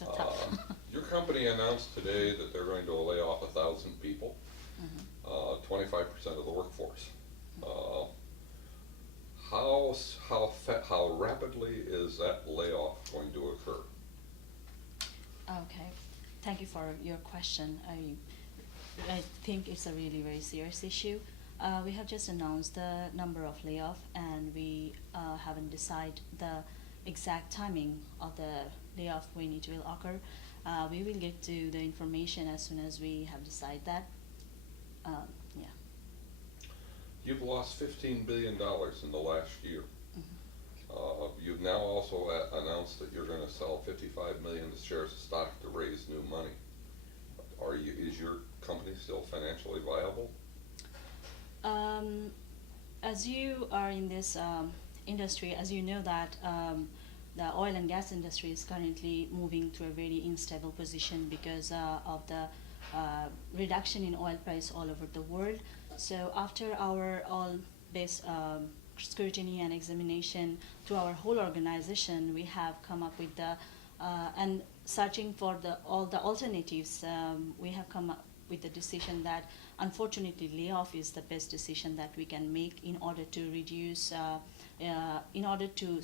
so tough. Your company announced today that they're going to lay off 1,000 people, Mhm. 25% of the workforce. Uh, how rapidly is that layoff going to occur? Okay, thank you for your question. I think it's a really very serious issue. We have just announced the number of layoff, and we haven't decided the exact timing of the layoff when it will occur. We will get to the information as soon as we have decided that. Yeah. You've lost $15 billion in the last year. Mhm. You've now also announced that you're going to sell 55 million shares of stock to raise new money. Is your company still financially viable? Um, as you are in this industry, as you know that the oil and gas industry is currently moving to a very unstable position because of the reduction in oil price all over the world. So after our all this scrutiny and examination to our whole organization, we have come up with the and searching for the all the alternatives. We have come up with the decision that unfortunately layoff is the best decision that we can make in order to reduce in order to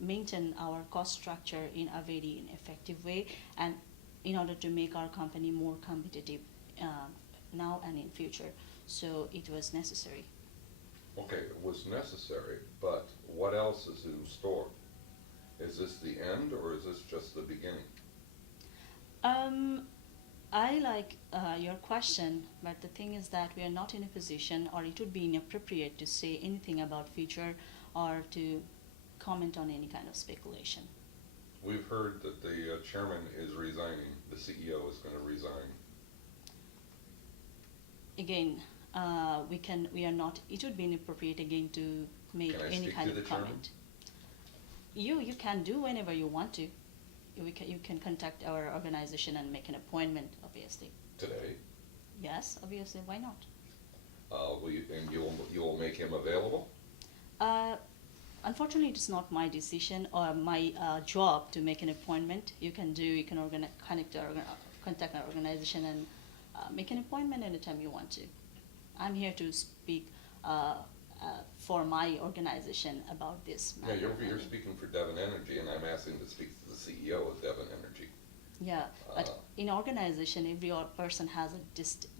maintain our cost structure in a very effective way, and in order to make our company more competitive now and in future. So it was necessary. Okay, it was necessary, but what else is in store? Is this the end or is this just the beginning? um, I like your question, but the thing is that we are not in a position, or it would be inappropriate to say anything about future or to comment on any kind of speculation. We've heard that the chairman is resigning, the CEO is going to resign. Again, we are not. It would be inappropriate again to make Can I any speak kind to the of chairman comment. You can do whenever you want to. You can contact our organization and make an appointment. Obviously, today? yes. Obviously, why not? And you will make him available? Uh, Unfortunately, it's not my decision or my job to make an appointment. You can do. You can contact our organization and make an appointment anytime you want to. I'm here to speak for my organization about this Yeah, matter. you're speaking for Devon Energy, and I'm asking to speak to the CEO of Devon Energy. Yeah, Uh, but in organization, every person has a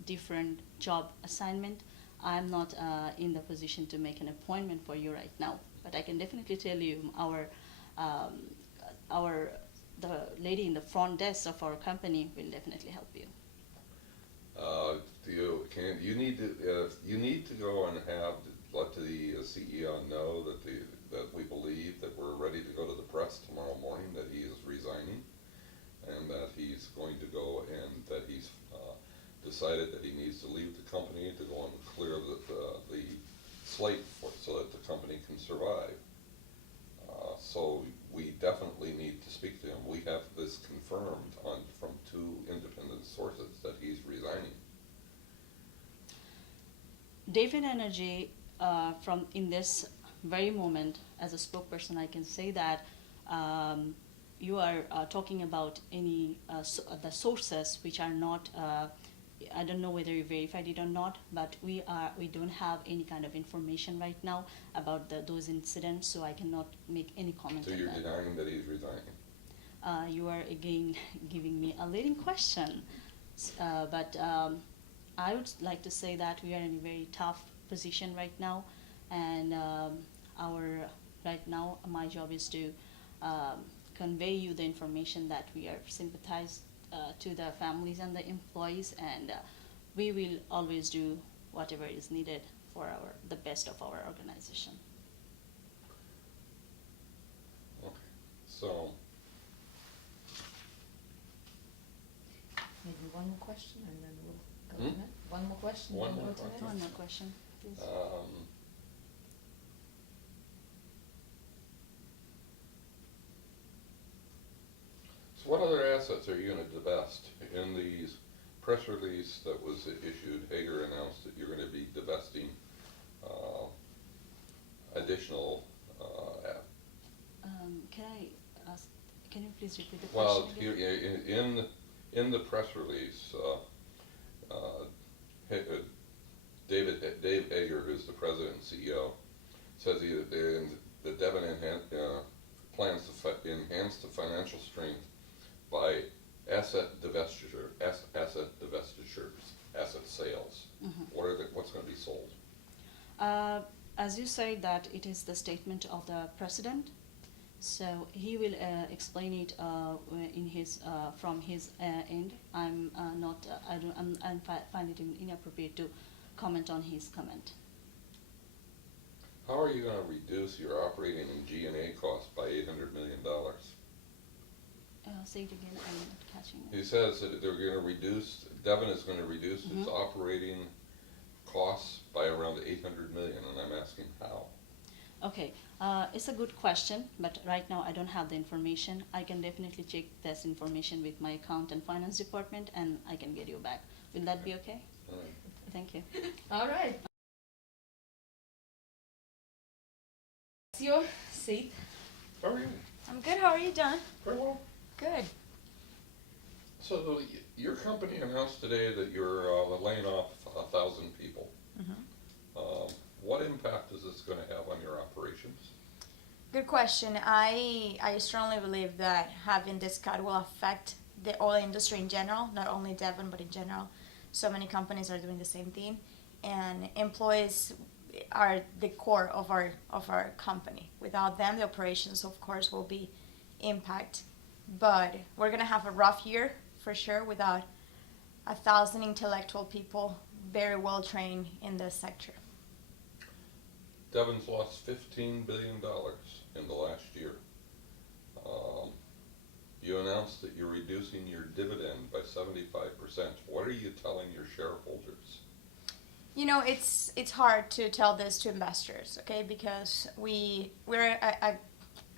different job assignment. I'm not in the position to make an appointment for you right now, but I can definitely tell you um, our the lady in the front desk of our company will definitely help you. you need to go and let the CEO know that we believe that we're ready to go to the press tomorrow morning, that he is resigning, and that he's going to go, and that he's decided that he needs to leave the company to go and clear the slate so that the company can survive. So we definitely need to speak to him. We have this confirmed from two independent sources that he's resigning. David Energy, from in this very moment, as a spokesperson, I can say that you are talking about any the sources which are not. I don't know whether you verified it or not, but we don't have any kind of information right now about those incidents, so I cannot make any comment So on you're that. denying that he's resigning? You are again giving me a leading question, but I would like to say that we are in a very tough position right now, and our right now my job is to um, convey you the information that we are sympathized to the families and the employees, and we will always do whatever is needed for the best of our organization. Okay. So, Maybe one more question and then we'll go Hmm? to that. One more question, One then more we'll go to question. One that. more question, please. um, so what other assets are you going to divest? In the press release that was issued, Hager announced that you're going to be divesting uh, additional Can I ask? Can you please repeat the Well, question here, again? in the press release, Dave Ager, who's the president and CEO, says that Devon plans to enhance the financial strength by asset divestitures, asset sales. What's going to be sold? As you say that it is the statement of the president, so he will explain it in his from his end. I'm not. I don't. Find it inappropriate to comment on his comment. How are you going to reduce your operating and G&A costs by $800 million? Say it again. I'm not catching He it. says that they're going to reduce. Devon is going to reduce its operating costs by around $800 million, and I'm asking how. Okay, it's a good question, but right now I don't have the information. I can definitely check this information with my account and finance department, and I can get you back. Will that be okay? All right. Thank you. All right. Your seat. All right. I'm good. How are you doing? Very well. Good. So your company announced today that you're laying off 1,000 people. What impact is this going to have on your operations? Good question. I strongly believe that having this cut will affect the oil industry in general, not only Devon, but in general. So many companies are doing the same thing, and employees are the core of our company. Without them, the operations, of course, will be impact. But we're gonna have a rough year for sure without 1,000 intellectual people, very well trained in this sector. Devon's lost $15 billion in the last year. You announced that you're reducing your dividend by 75%. What are you telling your shareholders? You know, it's hard to tell this to investors, okay? Because we're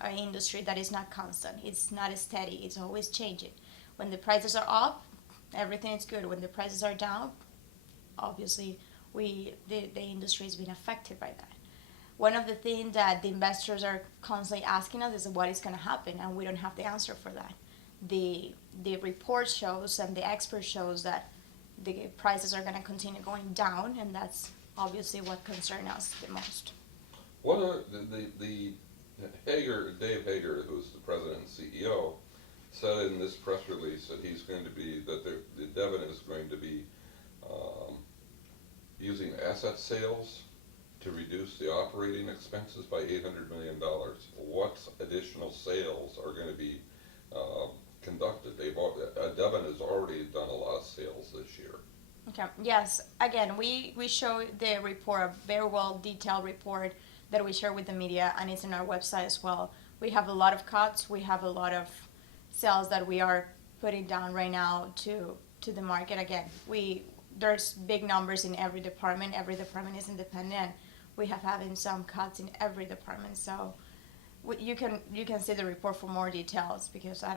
an industry that is not constant. It's not steady. It's always changing. When the prices are up, everything is good. When the prices are down, obviously the industry has been affected by that. One of the things that the investors are constantly asking us is what is going to happen, and we don't have the answer for that. The report shows and the expert shows that the prices are going to continue going down, and that's obviously what concerns us the most. What are the Dave Hager, who's the president and CEO, said in this press release that the Devon is going to be using asset sales to reduce the operating expenses by $800 million. What additional sales are going to be conducted? Devon has already done a lot of sales this year. Okay. Yes. Again, we show the report, a very well detailed report that we share with the media, and it's on our website as well. We have a lot of cuts. We have a lot of sales that we are putting down right now to the market. Again, there's big numbers in every department. Every department is independent. We have having some cuts in every department. So you can see the report for more details, because I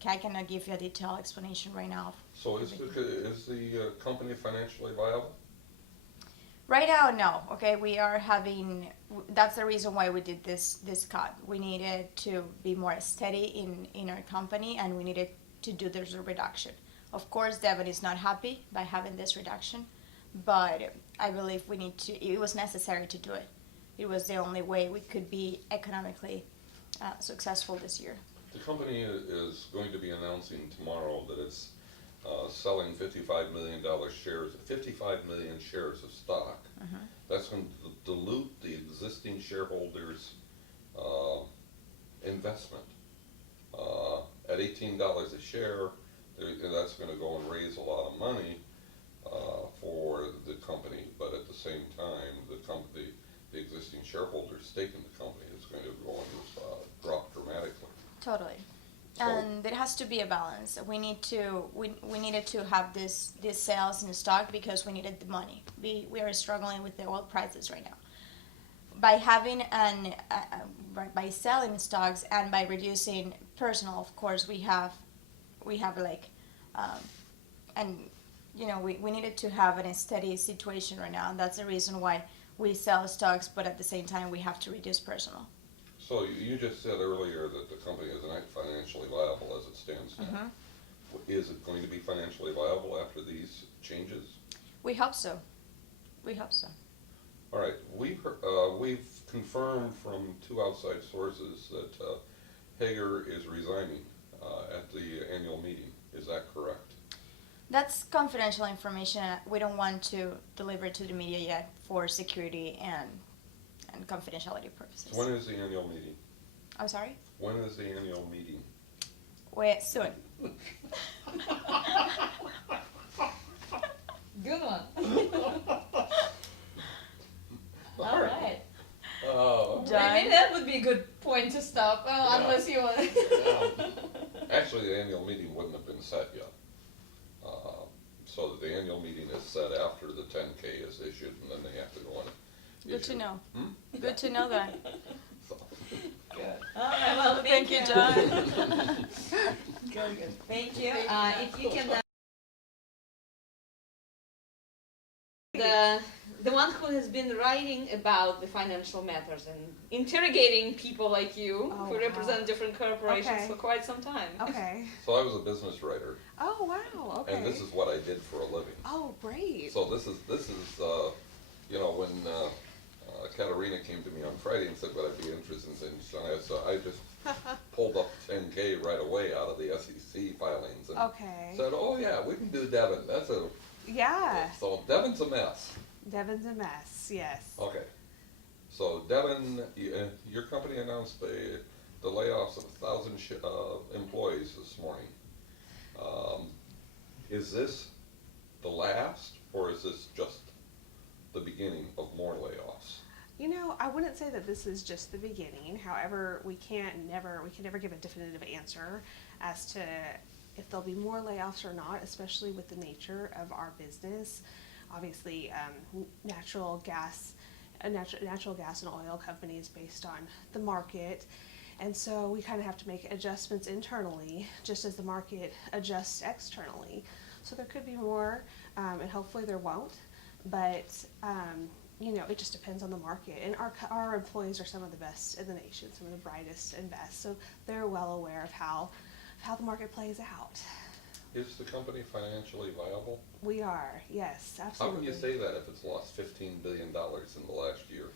cannot give you a detailed explanation right now. So is the company financially viable? Right now, no. Okay, we are having. That's the reason why we did this cut. We needed to be more steady in our company, and we needed to do this reduction. Of course, Devon is not happy by having this reduction, but I believe it was necessary to do it. It was the only way we could be economically successful this year. The company is going to be announcing tomorrow that it's selling 55 million shares of stock. That's going to dilute the existing shareholders' investment. At $18 a share, that's going to go and raise a lot of money for the company, but at the same time, the existing shareholders' stake in the company is going to go and drop dramatically. Totally. So, And there has to be a balance. We needed to have this sales in stock because we needed the money. We are struggling with the oil prices right now. By having by selling stocks and by reducing personal, of course, we have we needed to have a steady situation right now, and that's the reason why we sell stocks, but at the same time we have to reduce personal. So you just said earlier that the company is not financially viable as it stands now. Mhm. Is it going to be financially viable after these changes? We hope so. We hope so. All right, we've confirmed from two outside sources that Hager is resigning at the annual meeting. Is that correct? That's confidential information. We don't want to deliver it to the media yet for security and confidentiality purposes. When is the annual meeting? I'm sorry? When is the annual meeting? Wait, soon. Good one. All right. Oh. Maybe that would be a good point to stop, unless you want. Actually, the annual meeting wouldn't have been set yet. So that the annual meeting is set after the 10K is issued, and then they have to go on. Good to know. Hmm? Good to know that. So, Good. All right, well, Thank you, John. Good. Thank you. If you can, the one who has been writing about the financial matters and interrogating people like you Oh, who wow. represent different corporations Okay. for quite some time. Okay. so I was a business writer, Oh wow. Okay. and this is what I did for a living. Oh great. So this is you know, when Katerina came to me on Friday and said, would I be interested in China, so I just pulled up 10K right away out of the SEC filings and Okay. said, oh yeah, we can do Devon. That's a Yeah. So Devon's a mess. Devon's a mess. Yes. Okay. So Devon, your company announced the layoffs of 1,000 employees this morning. Is this the last, or is this just the beginning of more layoffs? You know, I wouldn't say that this is just the beginning. However, we can never give a definitive answer as to if there'll be more layoffs or not, especially with the nature of our business. Obviously, natural gas and oil companies based on the market. And so we kind of have to make adjustments internally, just as the market adjusts externally. So there could be more, and hopefully there won't. But you know, it just depends on the market. And our employees are some of the best in the nation, some of the brightest and best. So they're well aware of how the market plays out. Is the company financially viable? We are, yes, How absolutely. can you say that if it's lost $15 billion in the last year?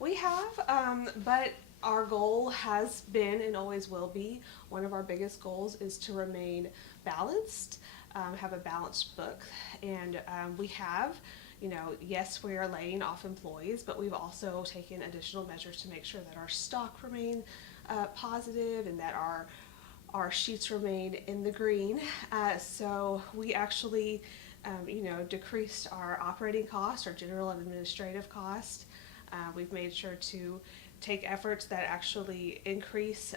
We have, but our goal has been and always will be, one of our biggest goals is to remain balanced, have a balanced book. And we have, you know, yes, we are laying off employees, but we've also taken additional measures to make sure that our stock remain positive and that our sheets remain in the green. So we actually, you know, decreased our operating costs, our general and administrative costs. We've made sure to take efforts that actually increase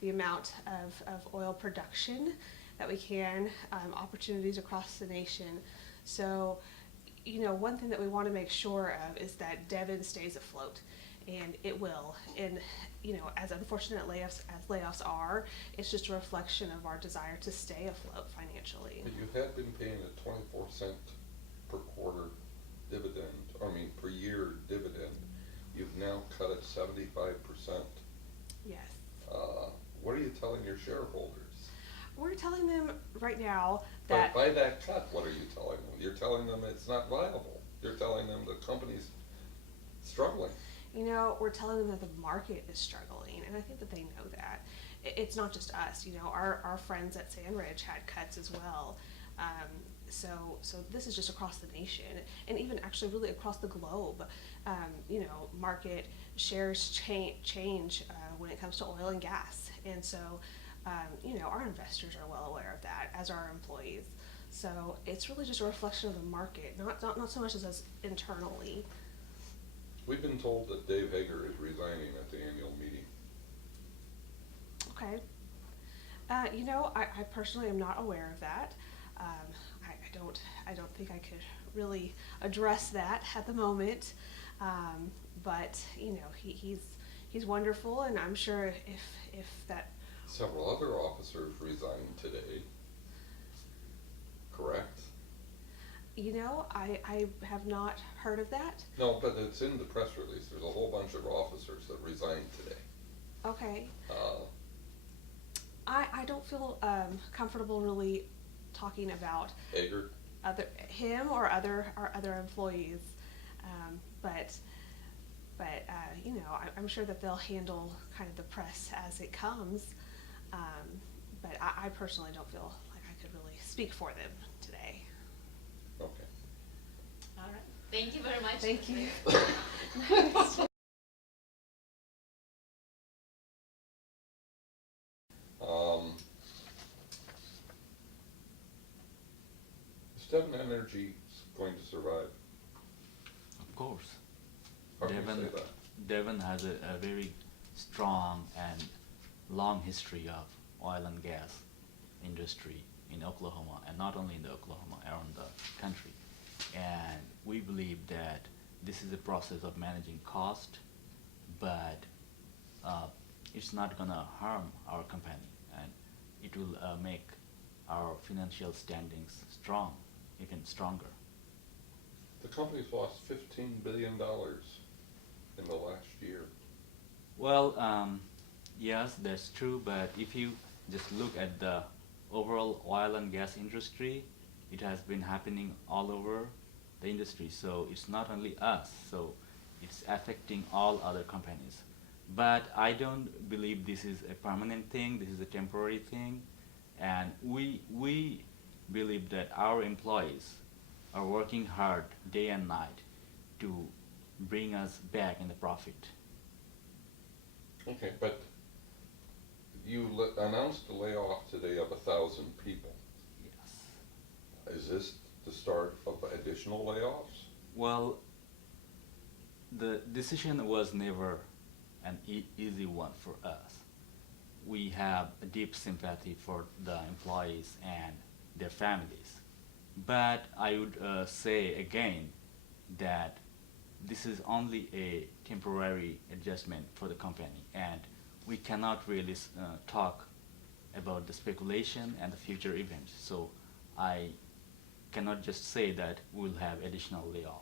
the amount of oil production that we can, opportunities across the nation. So, you know, one thing that we want to make sure of is that Devon stays afloat, and it will. And you know, as unfortunate layoffs are, it's just a reflection of our desire to stay afloat financially. But you had been paying a 24-cent per quarter dividend, per year dividend. You've now cut it 75%. Yes. What are you telling your shareholders? We're telling them right now that By that cut, what are you telling them? You're telling them it's not viable. You're telling them the company's struggling. you know, we're telling them that the market is struggling, and I think that they know that. It's not just us, you know, our friends at Sandridge had cuts as well. So this is just across the nation, and even actually really across the globe. You know, market shares change when it comes to oil and gas, and so you know, our investors are well aware of that, as are our employees. So it's really just a reflection of the market, not so much as us internally. We've been told that Dave Hager is resigning at the annual meeting. Okay. You know, I personally am not aware of that. I don't think I could really address that at the moment. But you know, he's wonderful, and I'm sure if that. Several other officers resigned today, correct? You know, I have not heard of that. No, but it's in the press release. There's a whole bunch of officers that resigned today. Okay. Uh, I don't feel comfortable really talking about Eggert? him or other employees, but you know, I'm sure that they'll handle kind of the press as it comes. Um, but I personally don't feel like I could really speak for them today. Okay. All right. Thank you very much. Thank you. Um, is Devon Energy going to survive? Of course. How can you Devon, say that? Devon has a very strong and long history of oil and gas industry in Oklahoma, and not only in the Oklahoma, around the country. And we believe that this is a process of managing cost, but uh, it's not gonna harm our company, and it will make our financial standings strong, even stronger. The company's lost $15 billion in the last year. Well, yes, that's true, but if you just look at the overall oil and gas industry, it has been happening all over the industry. So it's not only us, so it's affecting all other companies. But I don't believe this is a permanent thing, this is a temporary thing, and we believe that our employees are working hard day and night to bring us back in the profit. Okay, but you announced a layoff today of 1,000 people. Yes. Is this the start of additional layoffs? Well, the decision was never an easy one for us. We have a deep sympathy for the employees and their families. But I would say again that this is only a temporary adjustment for the company, and we cannot really talk about the speculation and the future events. So I cannot just say that we'll have additional layoffs.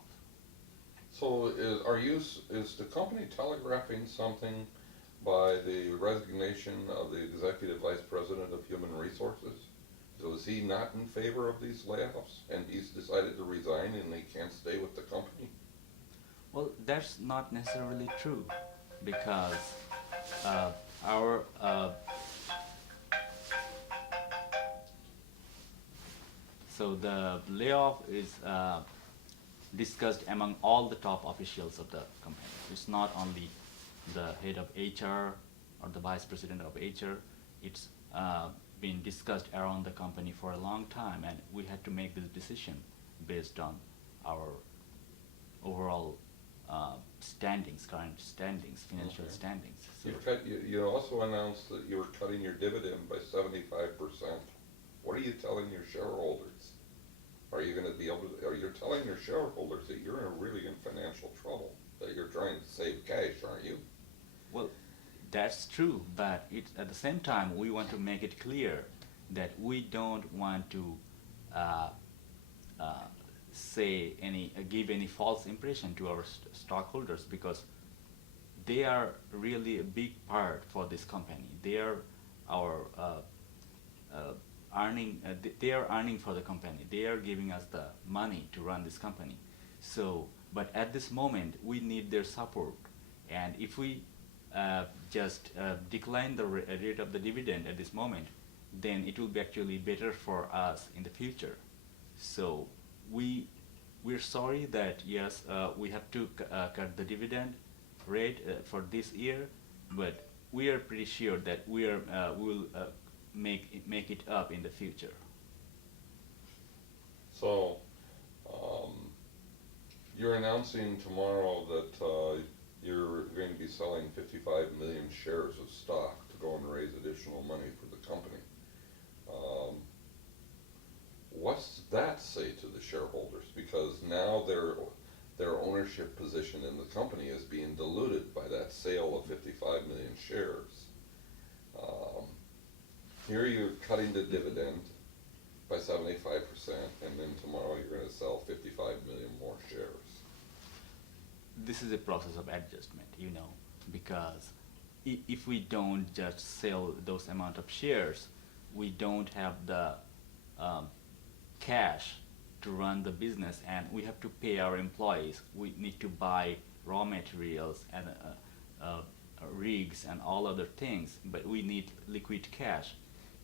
So is the company telegraphing something by the resignation of the executive vice president of human resources? So is he not in favor of these layoffs and he's decided to resign and he can't stay with the company? Well, that's not necessarily true because uh, our so the layoff is discussed among all the top officials of the company. It's not only the head of HR or the vice president of HR. It's been discussed around the company for a long time, and we had to make this decision based on our overall standings, current standings, financial Okay. standings. So You also announced that you were cutting your dividend by 75%. What are you telling your shareholders? Are you going to be able to, are you telling your shareholders that you're really in financial trouble, that you're trying to save cash, aren't you? well, that's true, but at the same time, we want to make it clear that we don't want to uh, uh, give any false impression to our stockholders, because they are really a big part for this company. They are our uh, they are earning for the company. They are giving us the money to run this company. So, but at this moment, we need their support. And if we just decline the rate of the dividend at this moment, then it will be actually better for us in the future. So we're sorry that yes, we have to cut the dividend rate for this year, but we are pretty sure that will make it up in the future. So, um, you're announcing tomorrow that you're going to be selling 55 million shares of stock to go and raise additional money for the company. Um, what's that say to the shareholders? Because now their ownership position in the company is being diluted by that sale of 55 million shares. Um, Here you're cutting the dividend by 75%, and then tomorrow you're going to sell 55 million more shares. This is a process of adjustment, because if we don't just sell those amount of shares, we don't have the cash to run the business, and we have to pay our employees. We need to buy raw materials and rigs and all other things, but we need liquid cash.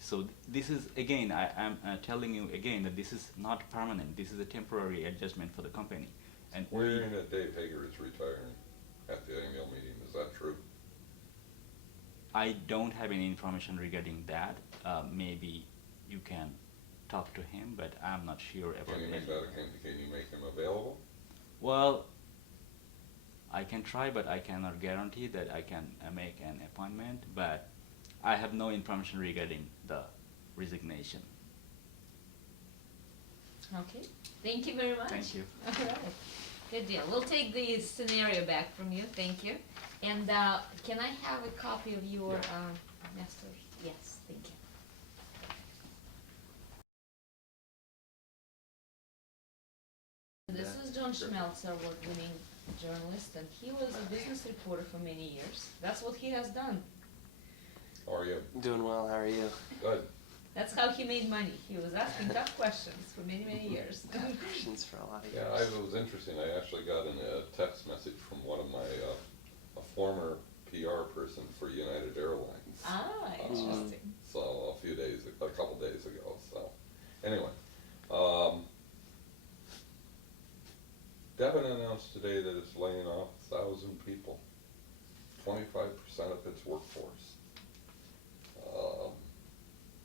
So this is, again, I'm telling you again that this is not permanent. This is a temporary adjustment for the company. And We're hearing that Dave Hager is retiring at the annual meeting. Is that true? I don't have any information regarding that. Maybe you can talk to him, but I'm not sure about Can you make that. can you make him available? Well, I can try, but I cannot guarantee that I can make an appointment. But I have no information regarding the resignation. Okay, thank you very much. Thank you. All right, good deal. We'll take the scenario back from you, thank you. And can I have a copy of your master? Yes, thank you. This is John Schmelzer, award-winning journalist, and he was a business reporter for many years. That's what he has done. How are you? Doing well, how are you? Good. That's how he made money. He was asking tough questions for many, many years. Questions for a lot of Yeah, years. it was interesting. I actually got a text message from one of my, a former PR person for United Airlines. Ah, interesting. So a couple days ago, so, anyway. Devon announced today that it's laying off 1,000 people, 25% of its workforce.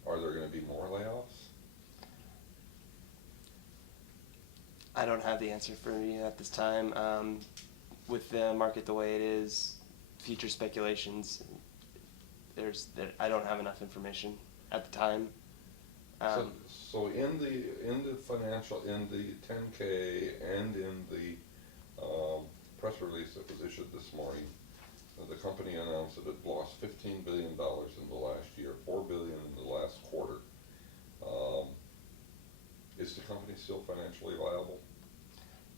Are there gonna be more layoffs? I don't have the answer for you at this time. With the market the way it is, future speculations, I don't have enough information at the time. So in the financial, in the 10K and in the press release that was issued this morning, the company announced that it lost $15 billion in the last year, $4 billion in the last quarter. Is the company still financially viable?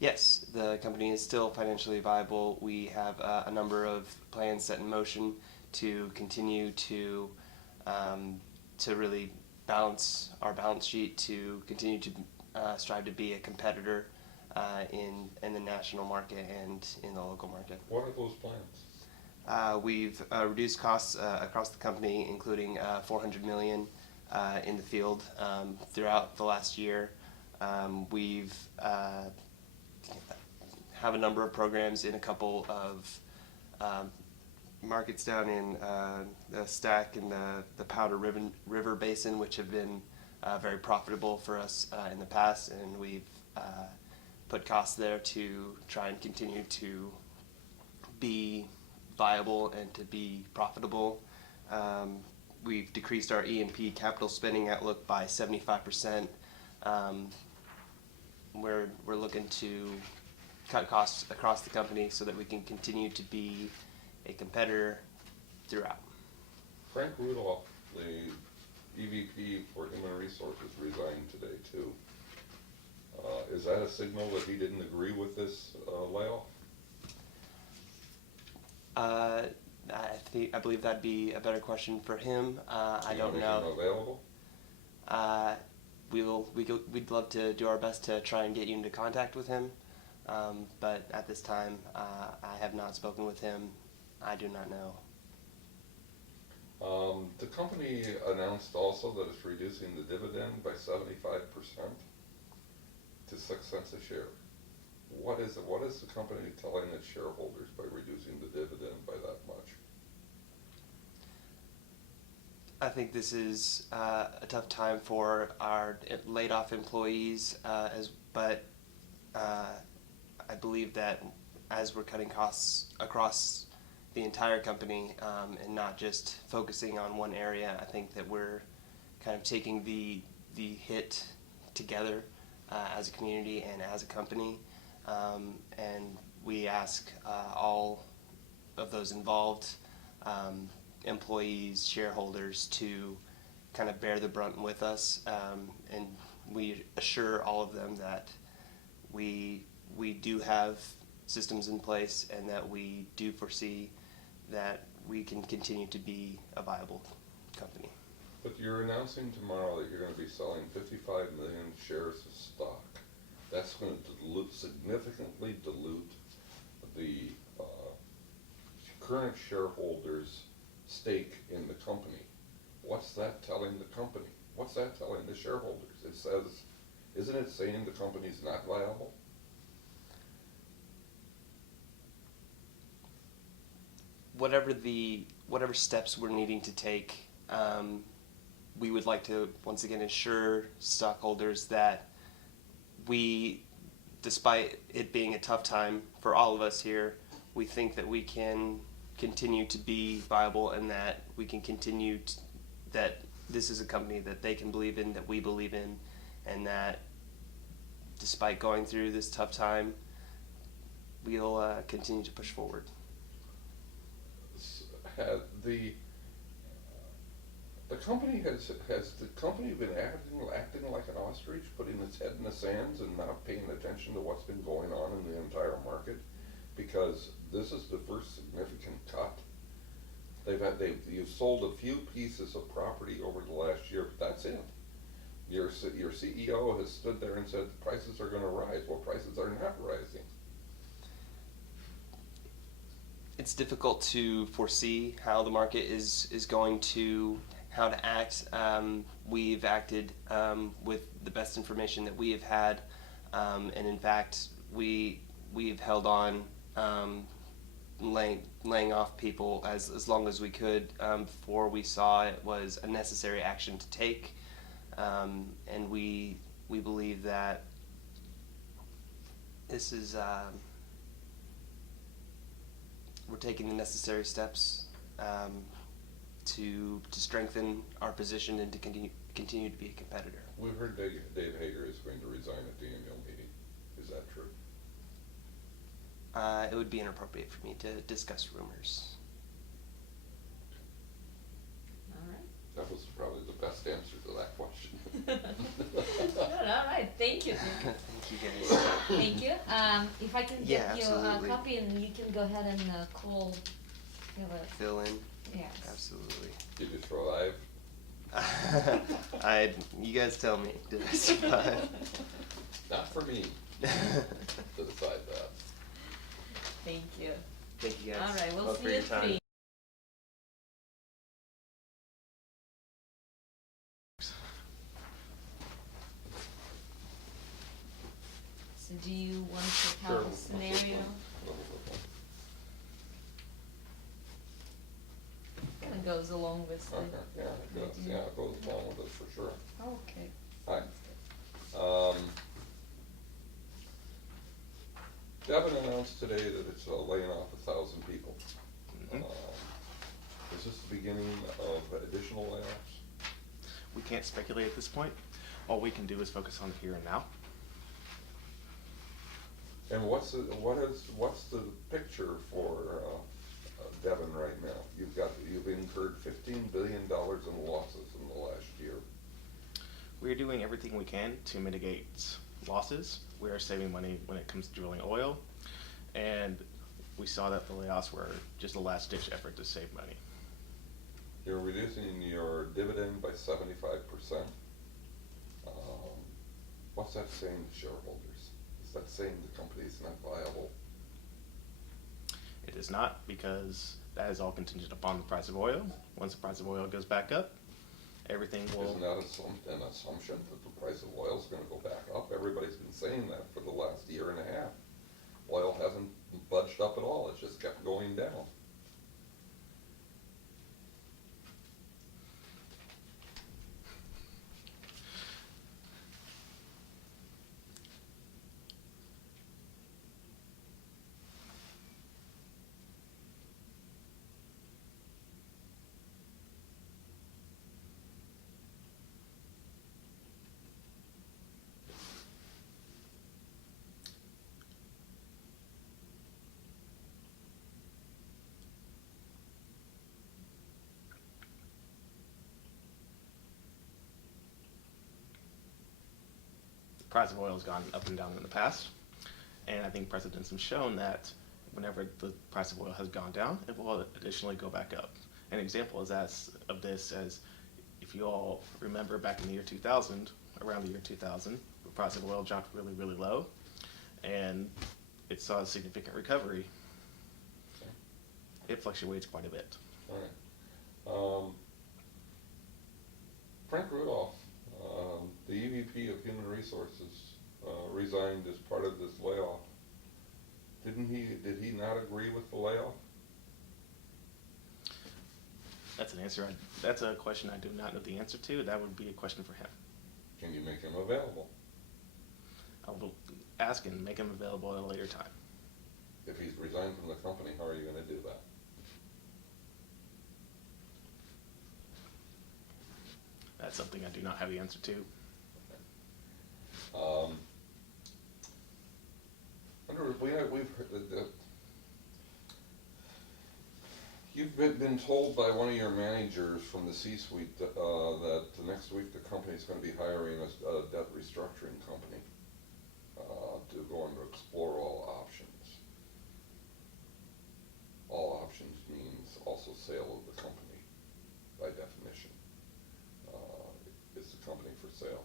Yes, the company is still financially viable. We have a number of plans set in motion to continue to really balance our balance sheet, to continue to strive to be a competitor in the national market and in the local market. What are those plans? We've reduced costs across the company, including $400 million in the field throughout the last year. We've have a number of programs in a couple of markets down in the Stack and the Powder River Basin, which have been very profitable for us in the past, and we've put costs there to try and continue to be viable and to be profitable. We've decreased our E&P capital spending outlook by 75%. We're looking to cut costs across the company so that we can continue to be a competitor throughout. Frank Rudolph, the EVP for Human Resources, resigned today too. Is that a signal that he didn't agree with this layoff? I believe that'd be a better question for him. I don't know. Available? We'd love to do our best to try and get you into contact with him, but at this time, I have not spoken with him. I do not know. The company announced also that it's reducing the dividend by 75% to 6 cents a share. What is the company telling its shareholders by reducing the dividend by that much? I think this is a tough time for our laid off employees, but I believe that as we're cutting costs across the entire company and not just focusing on one area, I think that we're kind of taking the hit together as a community and as a company, and we ask all of those involved, employees, shareholders, to kind of bear the brunt with us, and we assure all of them that we do have systems in place and that we do foresee that we can continue to be a viable company. But you're announcing tomorrow that you're gonna be selling 55 million shares of stock. That's gonna significantly dilute the current shareholders' stake in the company. What's that telling the company? What's that telling the shareholders? It says, isn't it saying the company's not viable? Whatever steps we're needing to take, we would like to once again assure stockholders that we, despite it being a tough time for all of us here, we think that we can continue to be viable and that we can continue that this is a company that they can believe in, that we believe in, and that despite going through this tough time, we'll continue to push forward. Had the company has the company been acting like an ostrich, putting its head in the sands and not paying attention to what's been going on in the entire market? Because this is the first significant cut. You've sold a few pieces of property over the last year, but that's it. Your CEO has stood there and said prices are going to rise. Well, prices are not rising. It's difficult to foresee how the market is going to, how to act. We've acted with the best information that we have had, and in fact, we've held on, laying off people as long as we could before we saw it was a necessary action to take, and we believe that this is. We're taking the necessary steps to strengthen our position and to continue to be a competitor. We heard Dave Hager is going to resign at the annual meeting. Is that true? It would be inappropriate for me to discuss rumors. All right. That was probably the best answer to that question. Good, all right, thank you. Thank you, guys. Thank you. If I can Yeah, get you a absolutely. copy and you can go ahead and call, you know, Fill in. yes. Absolutely. Did you survive? You guys tell me. Did I survive? Not for me to decide that. Thank you. Thank you guys. All right, we'll both see for you your at time. 3. So do you want to tell Sure. a scenario? Kind of goes along with the. Okay, yeah, it does. Yeah, it goes along with it for sure. Okay. Hi. Devin announced today that it's laying off 1,000 people. Mhm. Is this the beginning of additional layoffs? We can't speculate at this point. All we can do is focus on the here and now. And what's the picture for Devon right now? You've incurred $15 billion in losses in the last year. We are doing everything we can to mitigate losses. We are saving money when it comes to drilling oil, and we saw that the layoffs were just a last-ditch effort to save money. You're reducing your dividend by 75%. What's that saying to shareholders? Is that saying the company's not viable? It is not, because that is all contingent upon the price of oil. Once the price of oil goes back up, everything will. Isn't that an assumption that the price of oil is going to go back up? Everybody's been saying that for the last year and a half. Oil hasn't budged up at all. It's just kept going down. The price of oil has gone up and down in the past, and I think precedents have shown that whenever the price of oil has gone down, it will additionally go back up. An example is of this as if you all remember back in the year 2000, around the year 2000, the price of oil dropped really, really low, and it saw a significant recovery. It fluctuates quite a bit. All right. Frank Rudolph, the EVP of Human Resources, resigned as part of this layoff. Did he not agree with the layoff? That's a question I do not know the answer to. That would be a question for him. Can you make him available? I will ask and make him available at a later time. If he's resigned from the company, how are you going to do that? That's something I do not have the answer to. We've heard that you've been told by one of your managers from the C-suite that next week the company is going to be hiring a debt restructuring company to go and explore all options. All options means also sale of the company, by definition. Is the company for sale?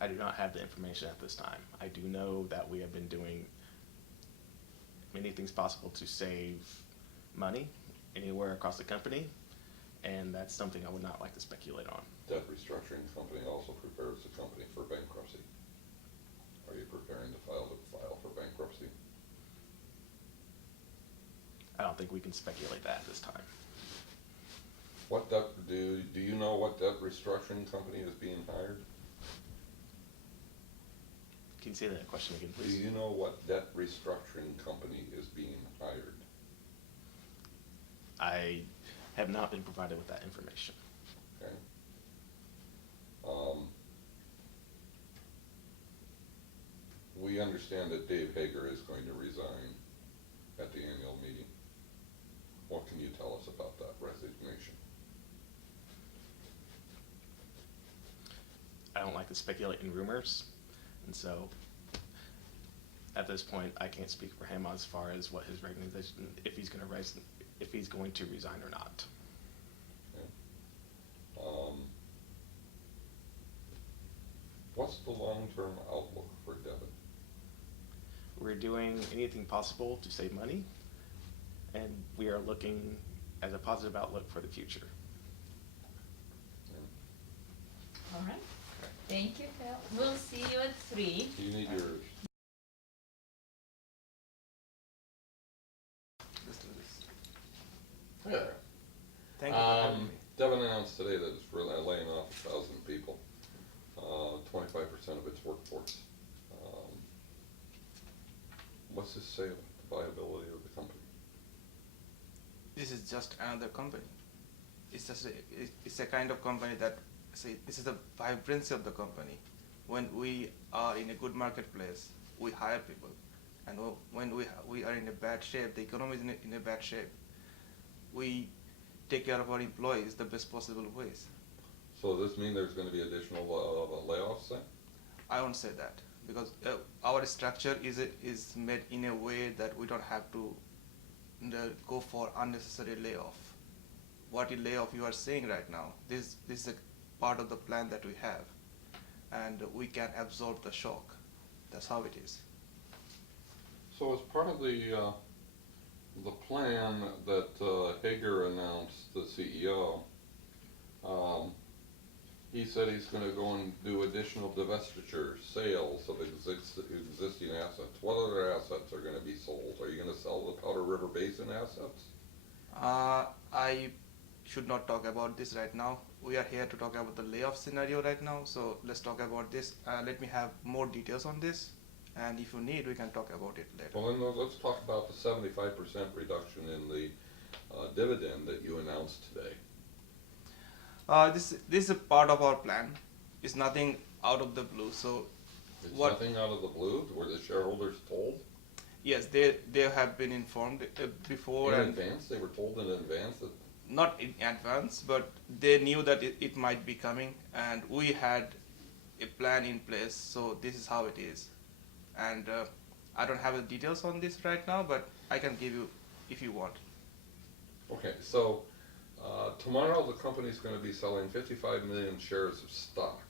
I do not have the information at this time. I do know that we have been doing many things possible to save money anywhere across the company, and that's something I would not like to speculate on. Debt restructuring company also prepares the company for bankruptcy. Are you preparing to file for bankruptcy? I don't think we can speculate that at this time. What debt do you know what debt restructuring company is being hired? Can you say that question again, Do please? you know what debt restructuring company is being hired? I have not been provided with that information. Okay. We understand that Dave Hager is going to resign at the annual meeting. What can you tell us about that resignation? I don't like to speculate in rumors, and so at this point I can't speak for him as far as what his resignation, if he's going to resign or not. Okay. What's the long-term outlook for Devon? We're doing anything possible to save money, and we are looking at a positive outlook for the future. All right. Thank you, Phil. We'll see you at 3. You need your, Let's do this. yeah. Thank you for having me. Devon announced today that it's really laying off 1,000 people, 25% of its workforce. What's this say about the viability of the company? This is just another company. It's a kind of company that, this is the vibrancy of the company. When we are in a good marketplace, we hire people, and when we are in a bad shape, the economy is in a bad shape, we take care of our employees the best possible ways. So does this mean there's going to be additional layoffs then? I won't say that, because our structure is made in a way that we don't have to go for unnecessary layoff. What layoff you are seeing right now, this is a part of the plan that we have, and we can absorb the shock. That's how it is. So as part of the plan that Hager announced, the CEO, he said he's going to go and do additional divestiture sales of existing assets. What other assets are going to be sold? Are you going to sell the Powder River Basin assets? I should not talk about this right now. We are here to talk about the layoff scenario right now, so let's talk about this. Let me have more details on this, and if you need, we can talk about it later. Well, then let's talk about the 75% reduction in the dividend that you announced today. This is a part of our plan. It's nothing out of the blue. So, It's nothing out of the blue. Were the shareholders told yes, they have been informed before. in And advance? They were told in advance that. not in advance, but they knew that it might be coming, and we had a plan in place. So this is how it is, and I don't have the details on this right now, but I can give you if you want. Okay, so tomorrow the company's going to be selling 55 million shares of stock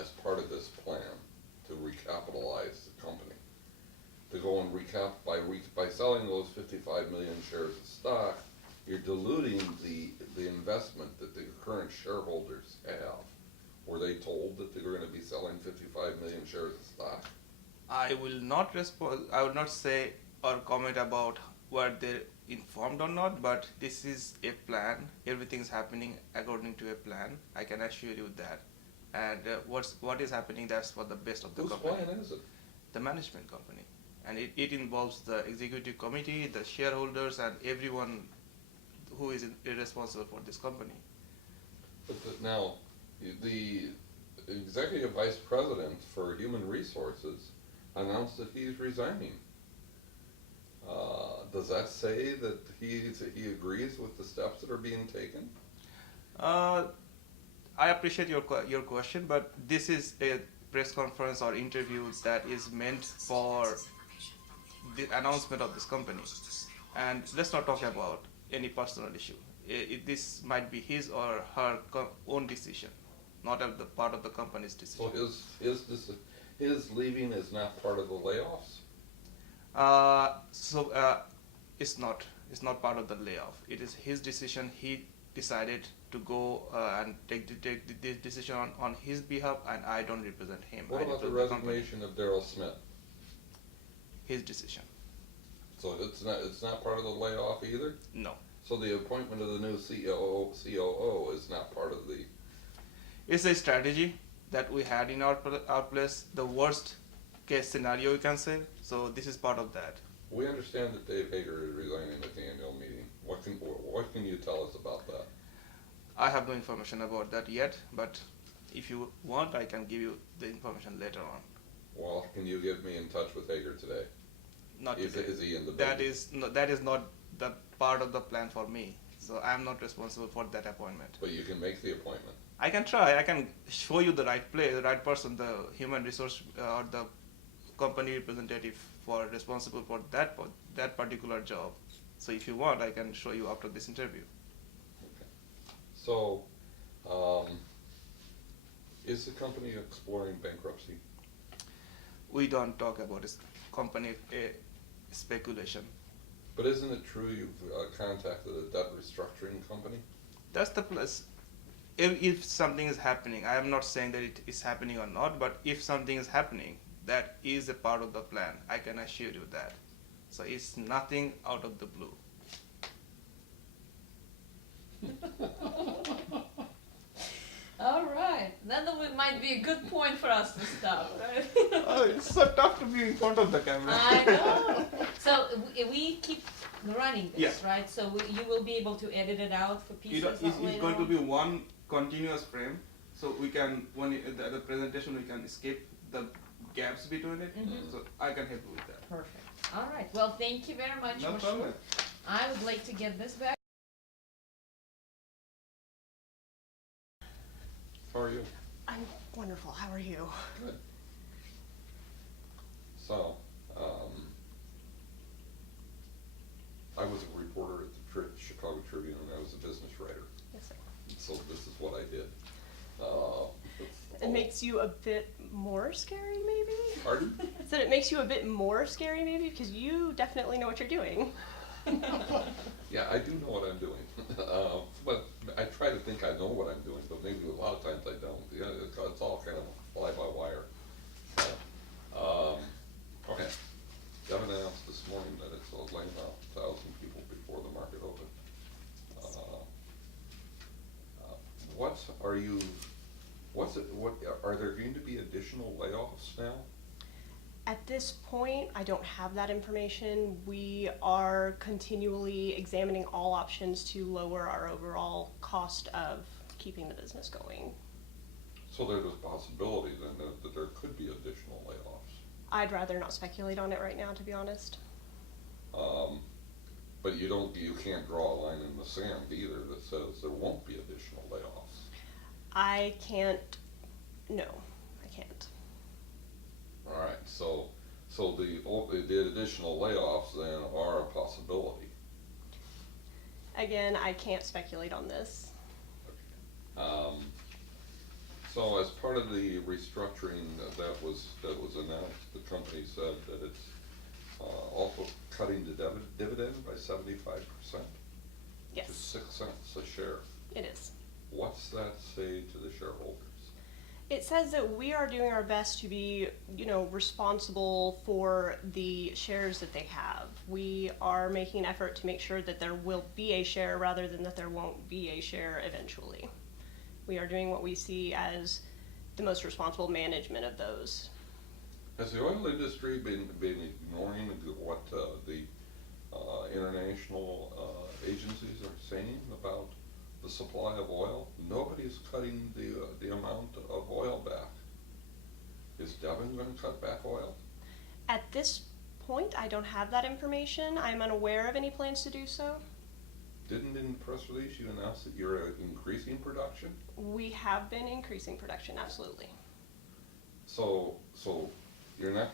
as part of this plan to recapitalize the company. To go and by selling those 55 million shares of stock, you're diluting the investment that the current shareholders have. Were they told that they were going to be selling 55 million shares of stock? I will not respond. I will not say or comment about what they're informed or not. But this is a plan. Everything is happening according to a plan. I can assure you that. And what is happening? That's for the best of the Whose company. plan is it? The management company, and it involves the executive committee, the shareholders, and everyone who is responsible for this company. But now, the executive vice president for human resources announced that he's resigning. Does that say that he agrees with the steps that are being taken? I appreciate your question, but this is a press conference or interview that is meant for the announcement of this company, and let's not talk about any personal issue. This might be his or her own decision, not of the part of the company's decision. So his leaving is not part of the layoffs? It's not part of the layoff. It is his decision. He decided to go and take this decision on his behalf, and I don't represent him. What I about the represent company. resignation of Daryl Smith? His decision. So it's not part of the layoff either? No. So the appointment of the new COO is not part of the... It's a strategy that we had in our place, the worst case scenario you can say. So this is part of that. We understand that Dave Hager is resigning at the annual meeting. What can you tell us about that? I have no information about that yet, but if you want, I can give you the information later on. Well, can you get me in touch with Hager today? Not Is today. he in the That building? that is not the part of the plan for me. So I am not responsible for that appointment. But you can make the appointment. I can try. I can show you the right place, the right person, the human resource or the company representative responsible for that particular job. So if you want, I can show you after this interview. Okay. So, is the company exploring bankruptcy? We don't talk about this company speculation. But isn't it true you've contacted a debt restructuring company? That's the plus. If something is happening, I am not saying that it is happening or not, but if something is happening, that is a part of the plan. I can assure you that. So it's nothing out of the blue. All right, then it might be a good point for us to stop. Right? Oh, it's so tough to be in front of the camera. I know. So we keep running this, Yeah. right? So you will be able to edit it out for pieces. It's going to be one continuous frame, so we can the presentation we can skip the gaps between it. Mhm. So I can help you with that. Perfect. All right. Well, thank you very much, No Mashiur. problem. I would like to get this back. How are you? I'm wonderful. How are you? Good. So, I was a reporter at the Chicago Tribune, and I was a business writer. Yes, sir. So this is what I did. It makes you a bit more scary, maybe? Pardon? I said it makes you a bit more scary, maybe, because you definitely know what you're doing. Yeah, I do know what I'm doing. But I try to think I know what I'm doing, but maybe a lot of times I don't. Yeah, it's all kind of fly by wire. Okay. Government announced this morning that it's laying off 1,000 people before the market opened. Are there going to be additional layoffs now? At this point, I don't have that information. We are continually examining all options to lower our overall cost of keeping the business going. So there's a possibility then that there could be additional layoffs. I'd rather not speculate on it right now, to be honest. But you can't draw a line in the sand either that says there won't be additional layoffs. I can't, no, I can't. All right, so the additional layoffs then are a possibility. Again, I can't speculate on this. Um, so as part of the restructuring that was announced, the company said that it's also cutting the dividend by 75% to Yes, 6 cents a share. it is. What's that say to the shareholders? It says that we are doing our best to be, responsible for the shares that they have. We are making an effort to make sure that there will be a share rather than that there won't be a share eventually. We are doing what we see as the most responsible management of those. Has the oil industry been ignoring what the international agencies are saying about the supply of oil? Nobody's cutting the amount of oil back. Is Devon going to cut back oil? At this point, I don't have that information. I'm unaware of any plans to do so. Didn't in the press release you announce that you're increasing production? We have been increasing production, absolutely. So you're not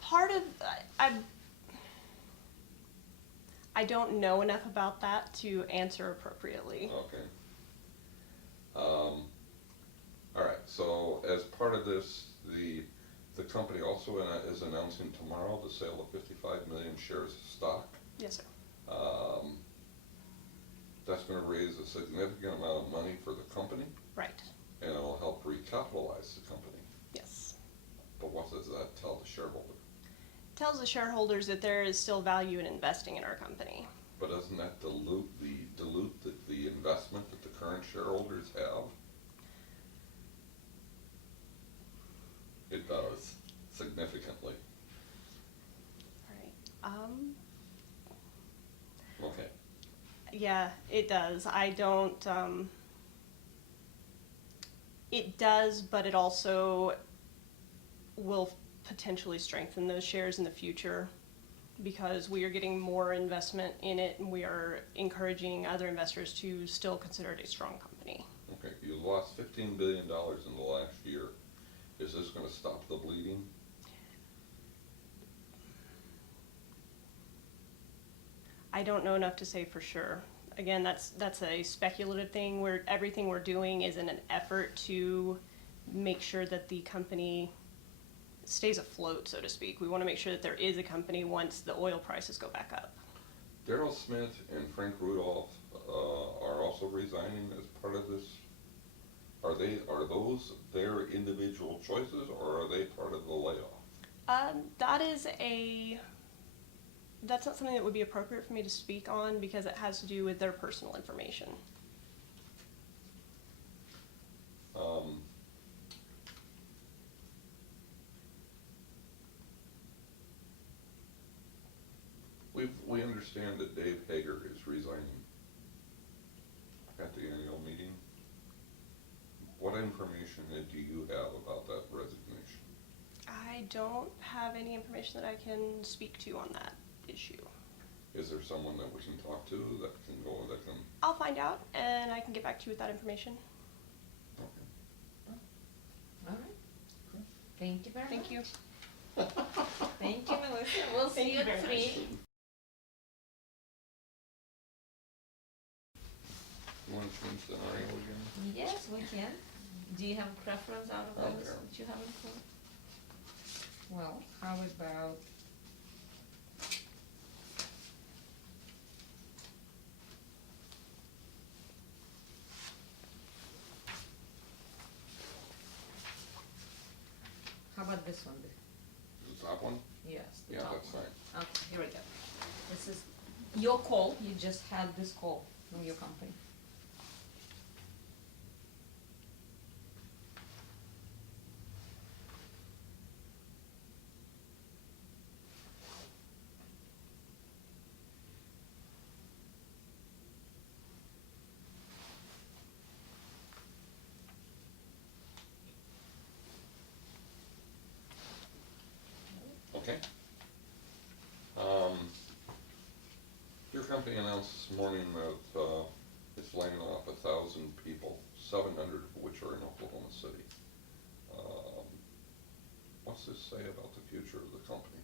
Part of, I don't know enough about that to answer appropriately. okay. All right. So as part of this, the company also is announcing tomorrow the sale of 55 million shares of stock. Yes, sir. That's going to raise a significant amount of money for the company, Right. and it'll help recapitalize the company. Yes. But what does that tell the shareholder? Tells the shareholders that there is still value in investing in our company. But doesn't that dilute the investment that the current shareholders have? It does, significantly. Right. Okay. Yeah, it does. I don't, it does, but it also will potentially strengthen those shares in the future because we are getting more investment in it and we are encouraging other investors to still consider it a strong company. Okay, you lost $15 billion in the last year. Is this going to stop the bleeding? I don't know enough to say for sure. Again, that's a speculative thing where everything we're doing is in an effort to make sure that the company stays afloat, so to speak. We want to make sure that there is a company once the oil prices go back up. Daryl Smith and Frank Rudolph are also resigning as part of this. Are those their individual choices, or are they part of the layoff? That's not something that would be appropriate for me to speak on because it has to do with their personal information. We understand that Dave Hager is resigning at the annual meeting. What information do you have about that resignation? I don't have any information that I can speak to on that issue. Is there someone that we can talk to that can? I'll find out and I can get back to you with that information. Okay. All right. Thank you very much. Thank you. Thank you, Melissa. We'll see you at 3. You want to change scenario again? Yes, we can. Do you have a preference out of Out those there. that you haven't put? Well, how about this one? The top one? Yes, the Yeah, top that's one. fine. Okay, here we go. This is your call. You just had this call from your company. Okay. Your company announced this morning that it's laying off 1,000 people, 700 of which are in Oklahoma City. What's else to say about the future of the company?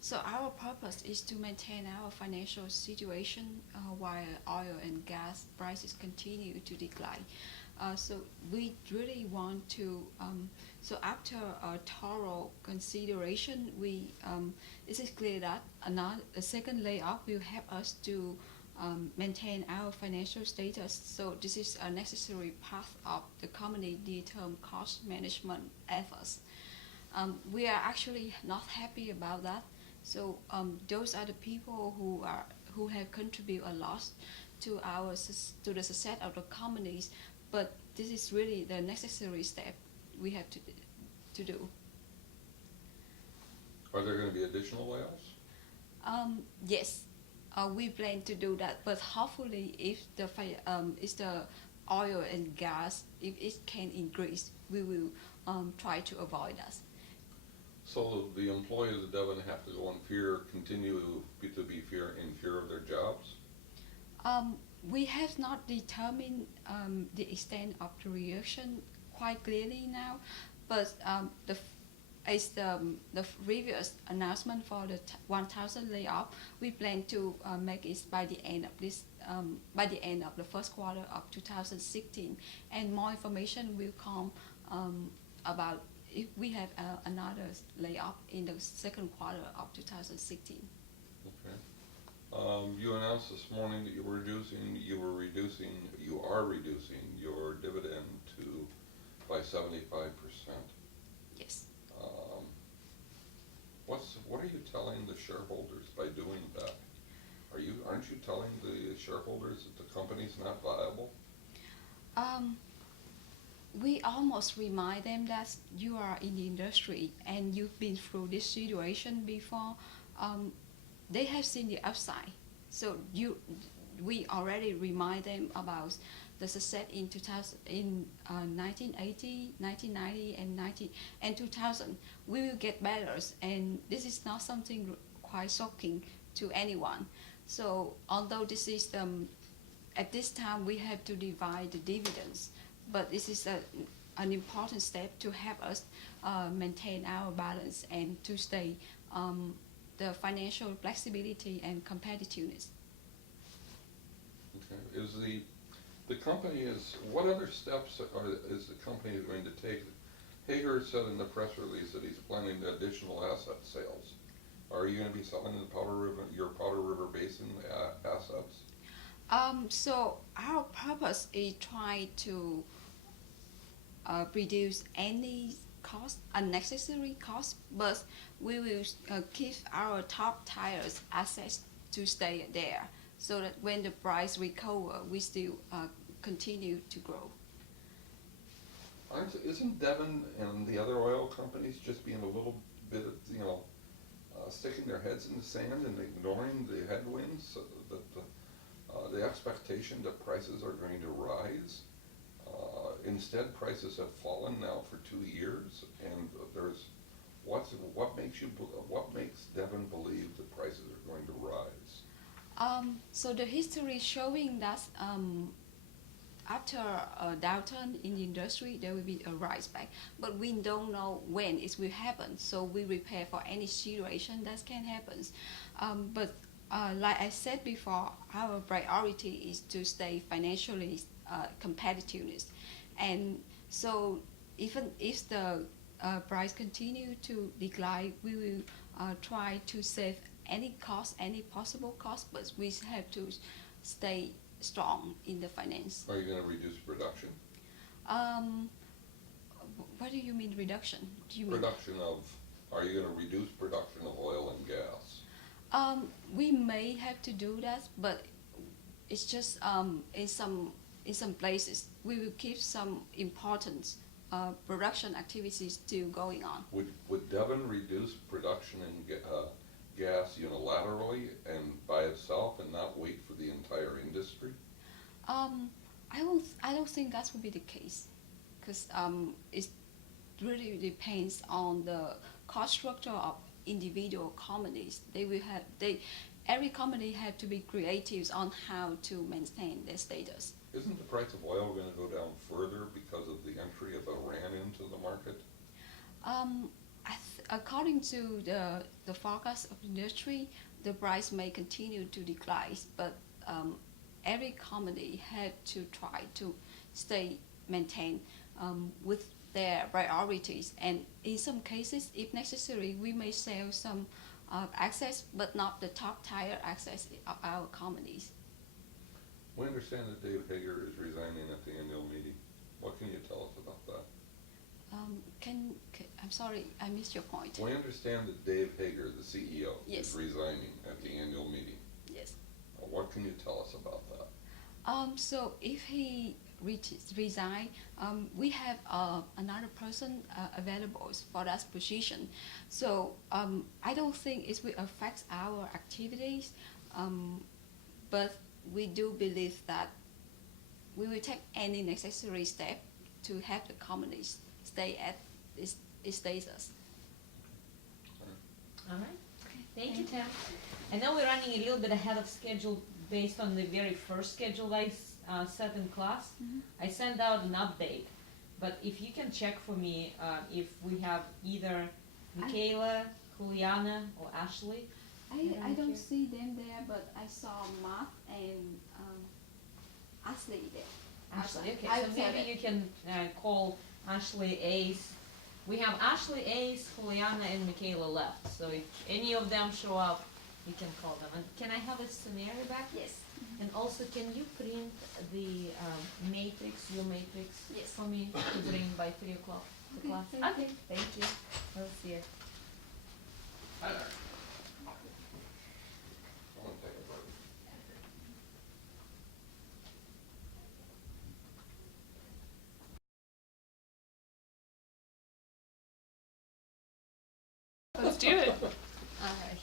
So our purpose is to maintain our financial situation while oil and gas prices continue to decline. So we really want to. So after a thorough consideration, it is clear that a second layoff will help us to maintain our financial status. So this is a necessary part of the company near-term cost management efforts. We are actually not happy about that. So those are the people who have contributed a lot to the success of the companies. But this is really the necessary step we have to do. Are there going to be additional layoffs? Yes, we plan to do that. But hopefully, if the oil and gas, if it can increase, we will try to avoid that. So the employees of Devon have to go in fear, continue to be in fear of their jobs? We have not determined the extent of the reaction quite clearly now, but the previous announcement for the 1,000 layoff, we plan to make it by the end of the first quarter of 2016, and more information will come about if we have another layoff in the second quarter of 2016. Okay. You announced this morning that you are reducing your dividend by 75%. Yes. What are you telling the shareholders by doing that? Aren't you telling the shareholders that the company's not viable? We almost remind them that you are in the industry and you've been through this situation before. They have seen the upside, so we already remind them about the success in 1980, 1990, and 2000. We will get better, and this is not something quite shocking to anyone. So although this is at this time we have to divide the dividends, but this is an important step to help us maintain our balance and to stay the financial flexibility and competitiveness. Okay. What other steps is the company going to take? Hager said in the press release that he's planning additional asset sales. Are you going to be selling your Powder River Basin assets? So our purpose is try to reduce any unnecessary cost, but we will keep our top tiers assets to stay there, so that when the price recover, we still continue to grow. Isn't Devon and the other oil companies just being a little bit, sticking their heads in the sand and ignoring the headwinds, the expectation that prices are going to rise? Instead, prices have fallen now for 2 years, and what makes Devon believe that prices are going to rise? So the history showing that after a downturn in the industry, there will be a rise back, but we don't know when it will happen. So we prepare for any situation that can happen. But like I said before, our priority is to stay financially competitiveness. And so even if the price continue to decline, we will try to save any possible cost, but we have to stay strong in the finance. Are you going to reduce production? What do you mean reduction? Are you going to reduce production of oil and gas? We may have to do that, but it's just in some places we will keep some important production activities still going on. Would Devon reduce production in gas unilaterally and by itself and not wait for the entire industry? I don't think that would be the case, because it really depends on the cost structure of individual companies. Every company have to be creative on how to maintain their status. Isn't the price of oil going to go down further because of the entry of Iran into the market? According to the forecast of the industry, the price may continue to decline, but every company had to try to stay maintained with their priorities. And in some cases, if necessary, we may sell some access, but not the top tier access of our companies. We understand that Dave Hager is resigning at the annual meeting. What can you tell us about that? I'm sorry, I missed your point. We understand that Dave Hager, the CEO, Yes. is resigning at the annual meeting. Yes. What can you tell us about that? So if he resign, we have another person available for that position. So I don't think it will affect our activities, but we do believe that we will take any necessary step to help the companies stay at its status. All right. Thank you, Tim. I know we're running a little bit ahead of schedule based on the very first schedule I set in class. I sent out an update, but if you can check for me if we have either Michaela, Juliana, or Ashley. I don't see them there, but I saw Mark and Ashley there. Ashley, okay, I so maybe you can call Ashley, Ace. We have Ashley, Ace, Juliana, and Michaela left. So if any of them show up, you can call them. And can I have a scenario back? Yes. And also, can you print the matrix, your matrix, Yes. for me to bring by 3 o'clock to Okay, class? thank you. Okay, thank you. We'll see you. Hi there. I want to take a break. Let's do it.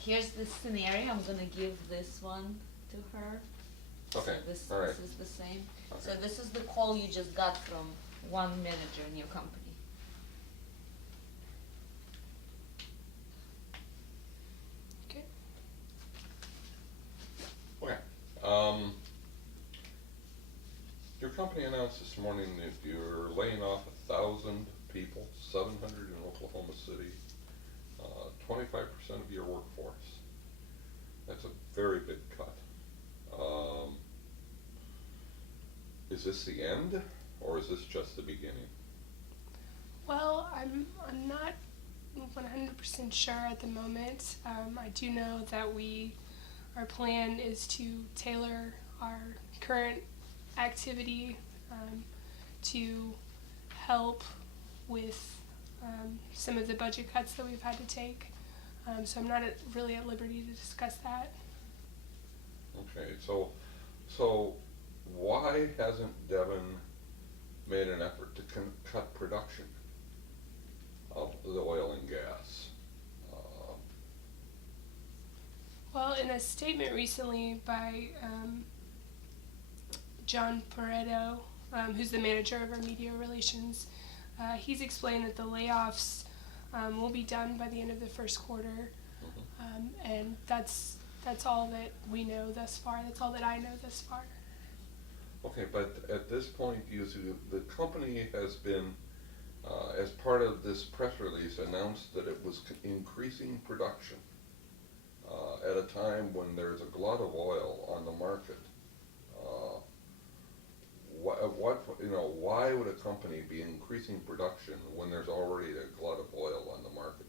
Here's the scenario. I'm gonna give this one to her. Okay, So this, all right. this is the same. So Okay. this is the call you just got from one manager in your company. Okay. Okay. Your company announced this morning that you're laying off 1,000 people, 700 in Oklahoma City, 25% of your workforce. That's a very big cut. Is this the end, or is this just the beginning? Well, I'm not 100% sure at the moment. I do know that our plan is to tailor our current activity to help with some of the budget cuts that we've had to take. So I'm not really at liberty to discuss that. Okay, so why hasn't Devon made an effort to cut production of the oil and gas? Well, in a statement recently by John Pareto, who's the manager of our media relations, he's explained that the layoffs will be done by the end of the first quarter, and that's all that we know thus far. That's all that I know thus far. Okay, but at this point, the company has been, as part of this press release, announced that it was increasing production at a time when there's a glut of oil on the market. Why would a company be increasing production when there's already a glut of oil on the market?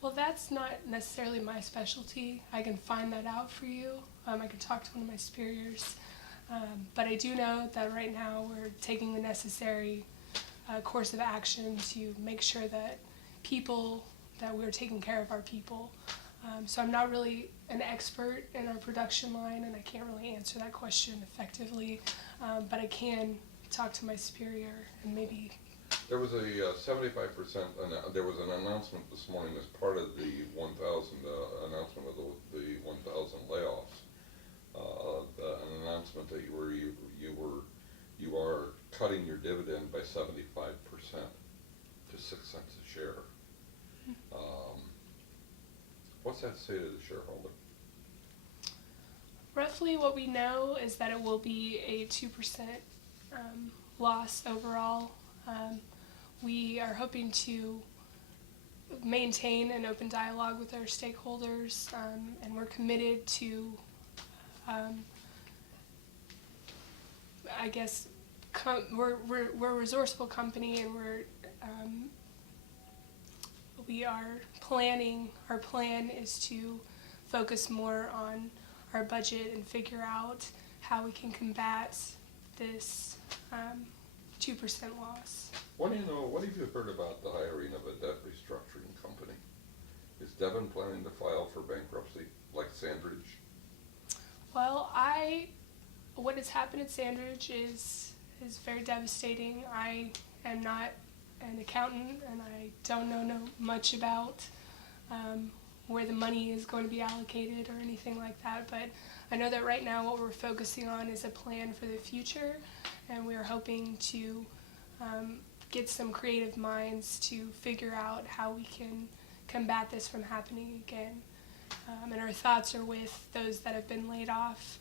Well, that's not necessarily my specialty. I can find that out for you. I can talk to one of my superiors. But I do know that right now we're taking the necessary course of action to make sure that we're taking care of our people. So I'm not really an expert in our production line, and I can't really answer that question effectively. But I can talk to my superior and maybe. There was a 75%, there was an announcement this morning as part of the 1,000 announcement of the 1,000 layoffs. An announcement that you are cutting your dividend by 75% to 6 cents a share. What's that say to the shareholder? Roughly what we know is that it will be a 2% loss overall. We are hoping to maintain an open dialogue with our stakeholders, and we're committed to, I guess, we're a resourceful company, and we are planning. Our plan is to focus more on our budget and figure out how we can combat this 2% loss. What do you know, what have you heard about the hiring of a debt restructuring company? Is Devon planning to file for bankruptcy, like Sandridge? Well, what has happened at Sandridge is very devastating. I am not an accountant, and I don't know much about where the money is going to be allocated or anything like that, but I know that right now what we're focusing on is a plan for the future, and we're hoping to get some creative minds to figure out how we can combat this from happening again. And our thoughts are with those that have been laid off,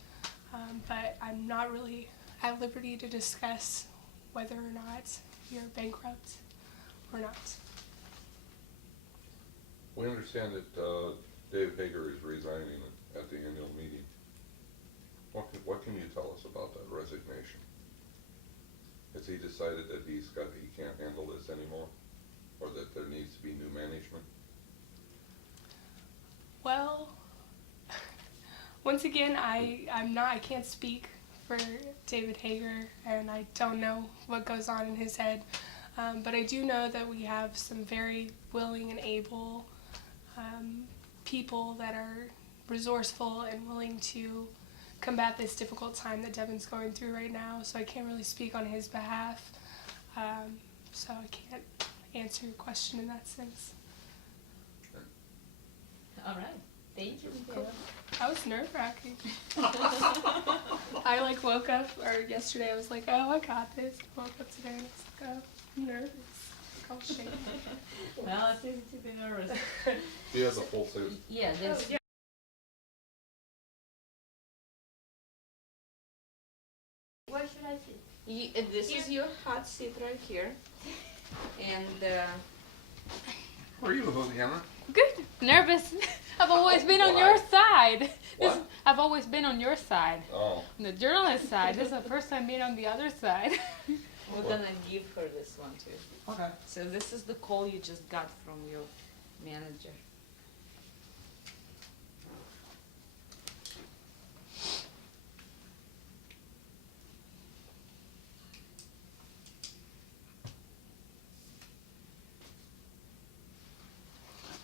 but I'm not really at liberty to discuss whether or not we are bankrupt or not. We understand that Dave Hager is resigning at the annual meeting. What can you tell us about that resignation? Has he decided that he can't handle this anymore, or that there needs to be new management? Well, once again, I can't speak for David Hager, and I don't know what goes on in his head, but I do know that we have some very willing and able people that are resourceful and willing to combat this difficult time that Devon's going through right now, so I can't really speak on his behalf, so I can't answer your question in that sense. All right. Thank you, Michaela. I was nerve-wracking. I woke up, or yesterday I was like, oh, I got this. I woke up today and it's like, oh, I'm nervous. I'll shake. Well, it's easy to be nervous. He has a full suit. Yeah, there's. Where should I sit? This is your hot seat right here, and How are you, Hosanna? Good. Nervous. I've always been on your side. I've always been on your side. Oh. On the journalist side. This is the first time being on the other side. we're gonna give her this one too. Okay. So this is the call you just got from your manager.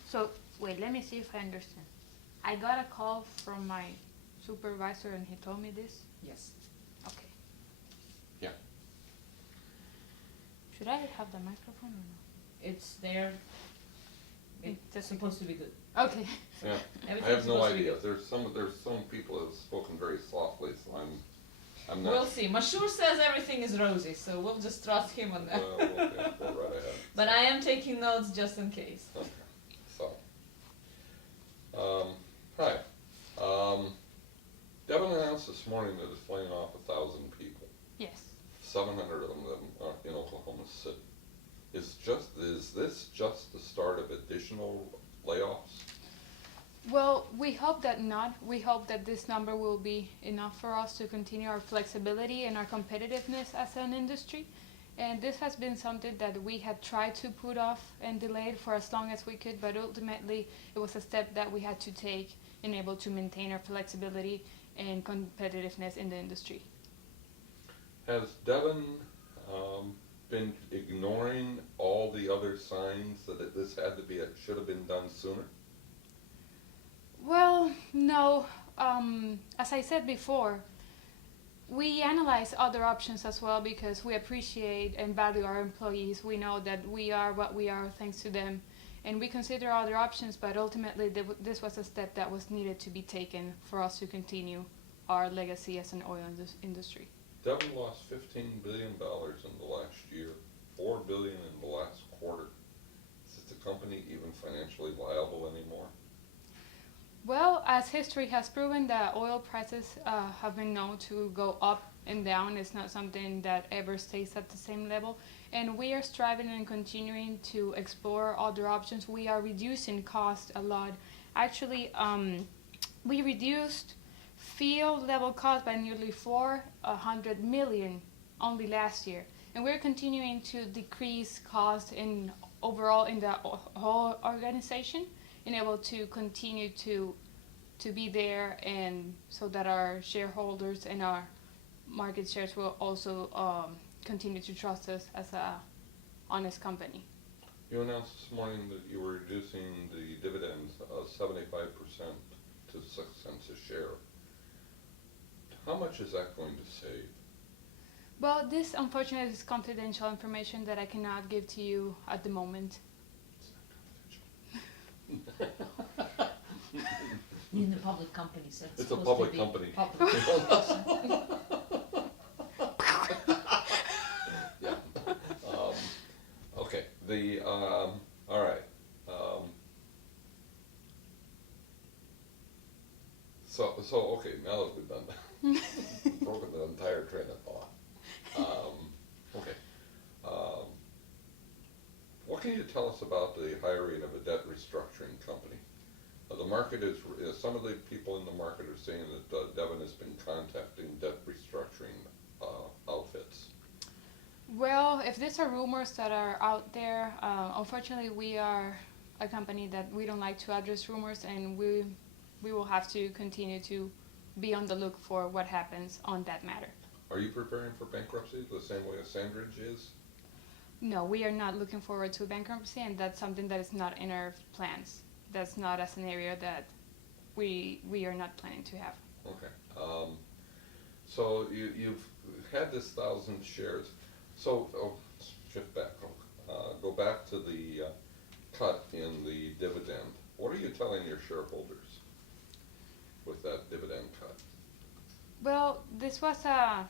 So, wait, let me see if I understand. I got a call from my supervisor and he told me this? Yes. Okay. Yeah. Should I have the microphone or no? It's there. It's supposed to be good. Okay. Yeah. I Everything's have no supposed to be idea. good. There's some people that have spoken very softly, so I'm not. We'll see. Mashiur says everything is rosy, so we'll just trust him on that. Well, we'll right ahead. But I am taking notes just in case. Okay. So, hi. Devon announced this morning that it's laying off 1,000 people. Yes. 700 of them are in Oklahoma City. Is this just the start of additional layoffs? Well, we hope that not. We hope that this number will be enough for us to continue our flexibility and our competitiveness as an industry. And this has been something that we had tried to put off and delayed for as long as we could, but ultimately it was a step that we had to take in able to maintain our flexibility and competitiveness in the industry. Has Devon been ignoring all the other signs that this should have been done sooner? Well, no. As I said before, we analyze other options as well because we appreciate and value our employees. We know that we are what we are thanks to them. And we consider other options, but ultimately this was a step that was needed to be taken for us to continue our legacy as an oil industry. Devon lost $15 billion in the last year, $4 billion in the last quarter. Is the company even financially viable anymore? Well, as history has proven, that oil prices have been known to go up and down. It's not something that ever stays at the same level. And we are striving and continuing to explore other options. We are reducing cost a lot. Actually, we reduced field level cost by nearly 400 million only last year. And we're continuing to decrease cost in overall in the whole organization and able to continue to be there, and so that our shareholders and our market shares will also continue to trust us as a honest company. You announced this morning that you were reducing the dividends 75% to 6 cents a share. How much is that going to save? Well, this unfortunately is confidential information that I cannot give to you at the moment. In the public companies, that's It's a supposed public to be company. public. Yeah. Okay. All right. So okay. Now that we've done that, broken the entire train of thought. Okay. What can you tell us about the hiring of a debt restructuring company? The market is, some of the people in the market are saying that Devon has been contacting debt restructuring outfits. Well, if these are rumors that are out there, unfortunately we are a company that we don't like to address rumors, and we will have to continue to be on the look for what happens on that matter. Are you preparing for bankruptcy the same way as Sandridge is? No, we are not looking forward to bankruptcy, and that's something that is not in our plans. That's not a scenario that we are not planning to have. Okay. So you've had this 1,000 shares. So shift back. Go back to the cut in the dividend. What are you telling your shareholders with that dividend cut? Well, this was a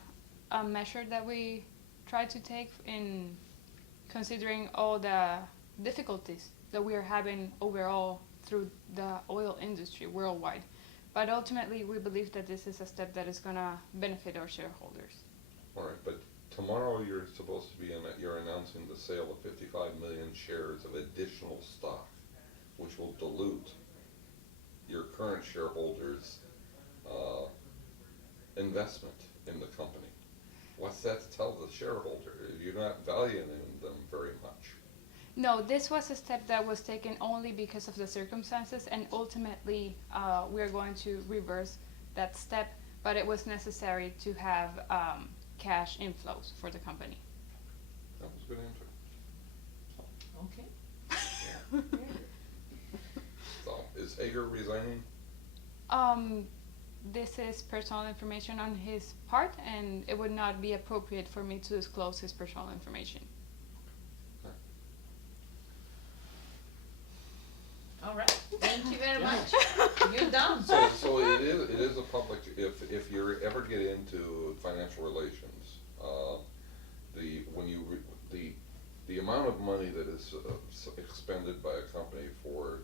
measure that we tried to take in considering all the difficulties that we are having overall through the oil industry worldwide. But ultimately, we believe that this is a step that is going to benefit our shareholders. All right, but tomorrow you're supposed to be you're announcing the sale of 55 million shares of additional stock, which will dilute your current shareholders' investment in the company. What's that to tell the shareholder? You're not valuing them very much. No, this was a step that was taken only because of the circumstances, and ultimately we're going to reverse that step, but it was necessary to have cash inflows for the company. That was a good answer. Okay. So, is Hager resigning? This is personal information on his part, and it would not be appropriate for me to disclose his personal information. All right. Thank you very much. You're done. So it is a public, if you ever get into financial relations, the amount of money that is expended by a company for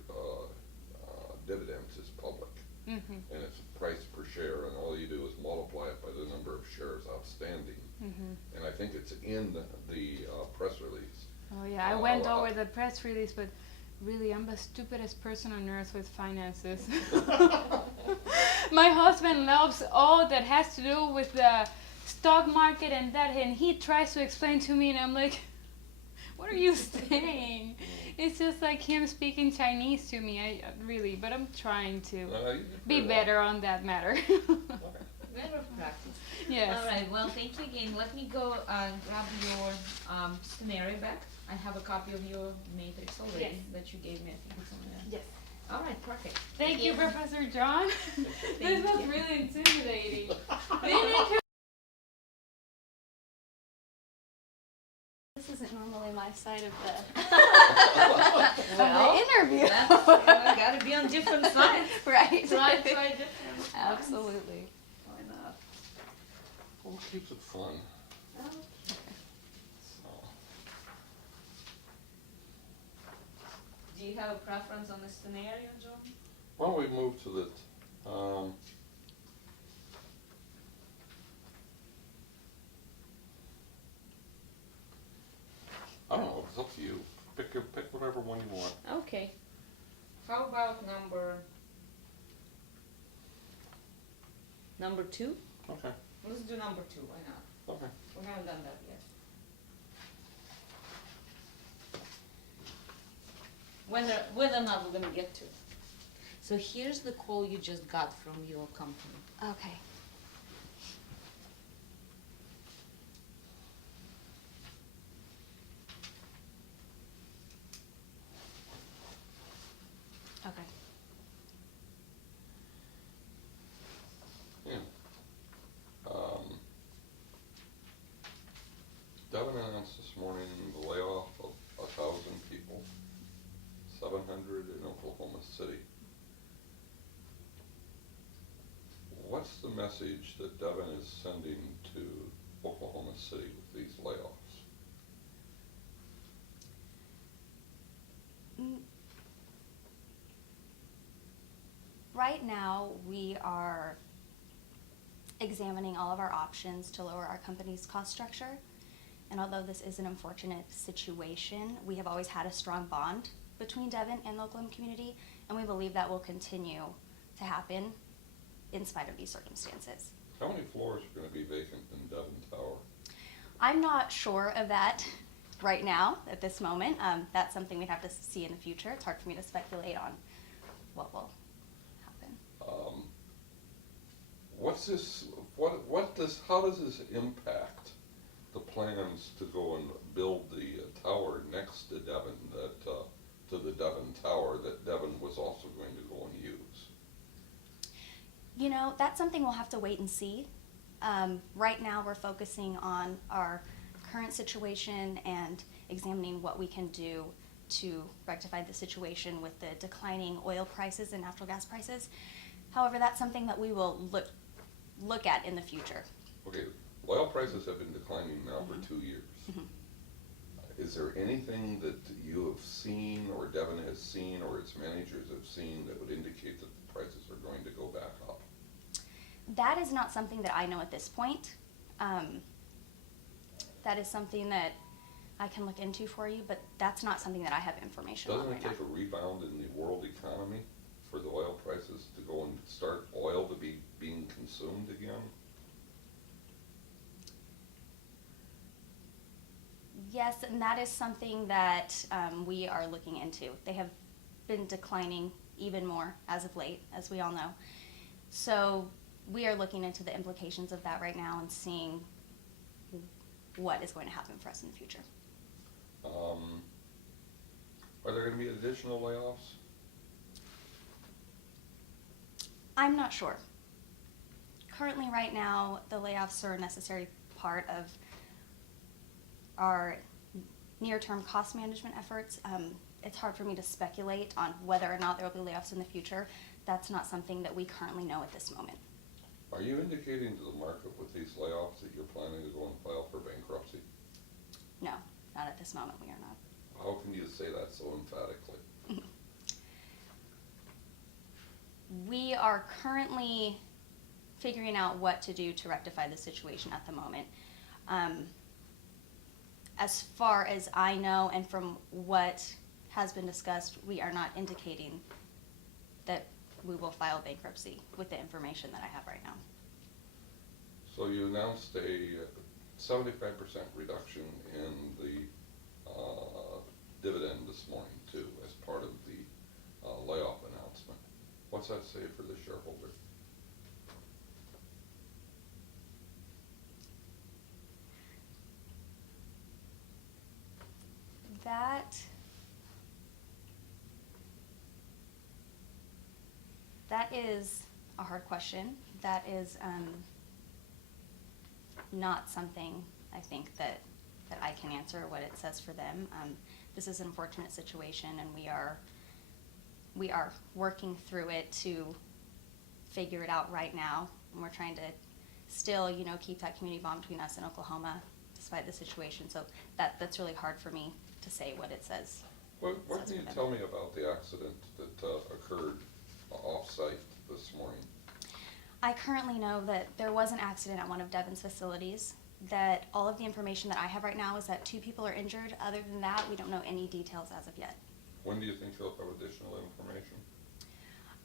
dividends is public. Mm-hmm. And it's price per share, and all you do is multiply it by the number of shares outstanding. Mm-hmm. And I think it's in the press release. Oh yeah, I went over the press release, but really, I'm the stupidest person on earth with finances. My husband loves all that has to do with the stock market and that, and he tries to explain to me, and I'm like, what are you saying? It's just like him speaking Chinese to me. I really, but I'm trying to be better on that matter. Better practice. Yes. All right. Well, thank you again. Let me go grab your scenario back. I have a copy of your matrix already that you gave me. I think it's on there. Yes. All right. Perfect. Thank you, Professor John. This was really intimidating. This isn't normally my side of the, Well, of the interview. That's gotta be on different sides. Right. Try different. Absolutely. Why not? Well, it keeps it fun. So, Do you have a preference on the scenario, John? why don't we move to the Pick whatever one you want. Okay. How about number 2? Okay, Let's do number 2, why not? okay. We haven't done that yet. Whether or not we're gonna get to. So here's the call you just got from your company. Okay. Okay. Yeah. Devin announced this morning the layoff of 1,000 people, 700 in Oklahoma City. What's the message that Devin is sending to Oklahoma City with these layoffs? Right now, we are examining all of our options to lower our company's cost structure. And although this is an unfortunate situation, we have always had a strong bond between Devon and the Oklahoma community, and we believe that will continue to happen in spite of these circumstances. How many floors are going to be vacant in Devon Tower? I'm not sure of that right now at this moment. That's something we'd have to see in the future. It's hard for me to speculate on what will happen. How does this impact the plans to go and build the tower next to Devon, to the Devon Tower that Devon was also going to go and use? You know, that's something we'll have to wait and see. Right now, we're focusing on our current situation and examining what we can do to rectify the situation with the declining oil prices and natural gas prices. However, that's something that we will look at in the future. Okay, oil prices have been declining now for 2 years. Is there anything that you have seen, or Devon has seen, or its managers have seen that would indicate that the prices are going to go back up? That is not something that I know at this point. That is something that I can look into for you, but that's not something that I have information on Doesn't right it take a rebound in the world economy for the oil prices to go and start oil to be being consumed again? Yes, and that is something that we are looking into. They have been declining even more as of late, as we all know. So we are looking into the implications of that right now and seeing what is going to happen for us in the future. Are there going to be additional layoffs? I'm not sure. Currently, right now, the layoffs are a necessary part of our near-term cost management efforts. It's hard for me to speculate on whether or not there will be layoffs in the future. That's not something that we currently know at this moment. Are you indicating to the market with these layoffs that you're planning to go and file for bankruptcy? No, not at this moment, we are not. How can you say that so emphatically? We are currently figuring out what to do to rectify the situation at the moment. As far as I know, and from what has been discussed, we are not indicating that we will file bankruptcy with the information that I have right now. So you announced a 75% reduction in the dividend this morning too, as part of the layoff announcement. What's that say for the shareholder? That is a hard question. That is not something I think that I can answer what it says for them. This is an unfortunate situation, and we are working through it to figure it out right now. And we're trying to still, keep that community bond between us and Oklahoma despite the situation. So that's really hard for me to say what it says. What can you tell me about the accident that occurred off-site this morning? I currently know that there was an accident at one of Devon's facilities. that all of the information that I have right now is that 2 people are injured. Other than that, we don't know any details as of yet. When do you think you'll have additional information?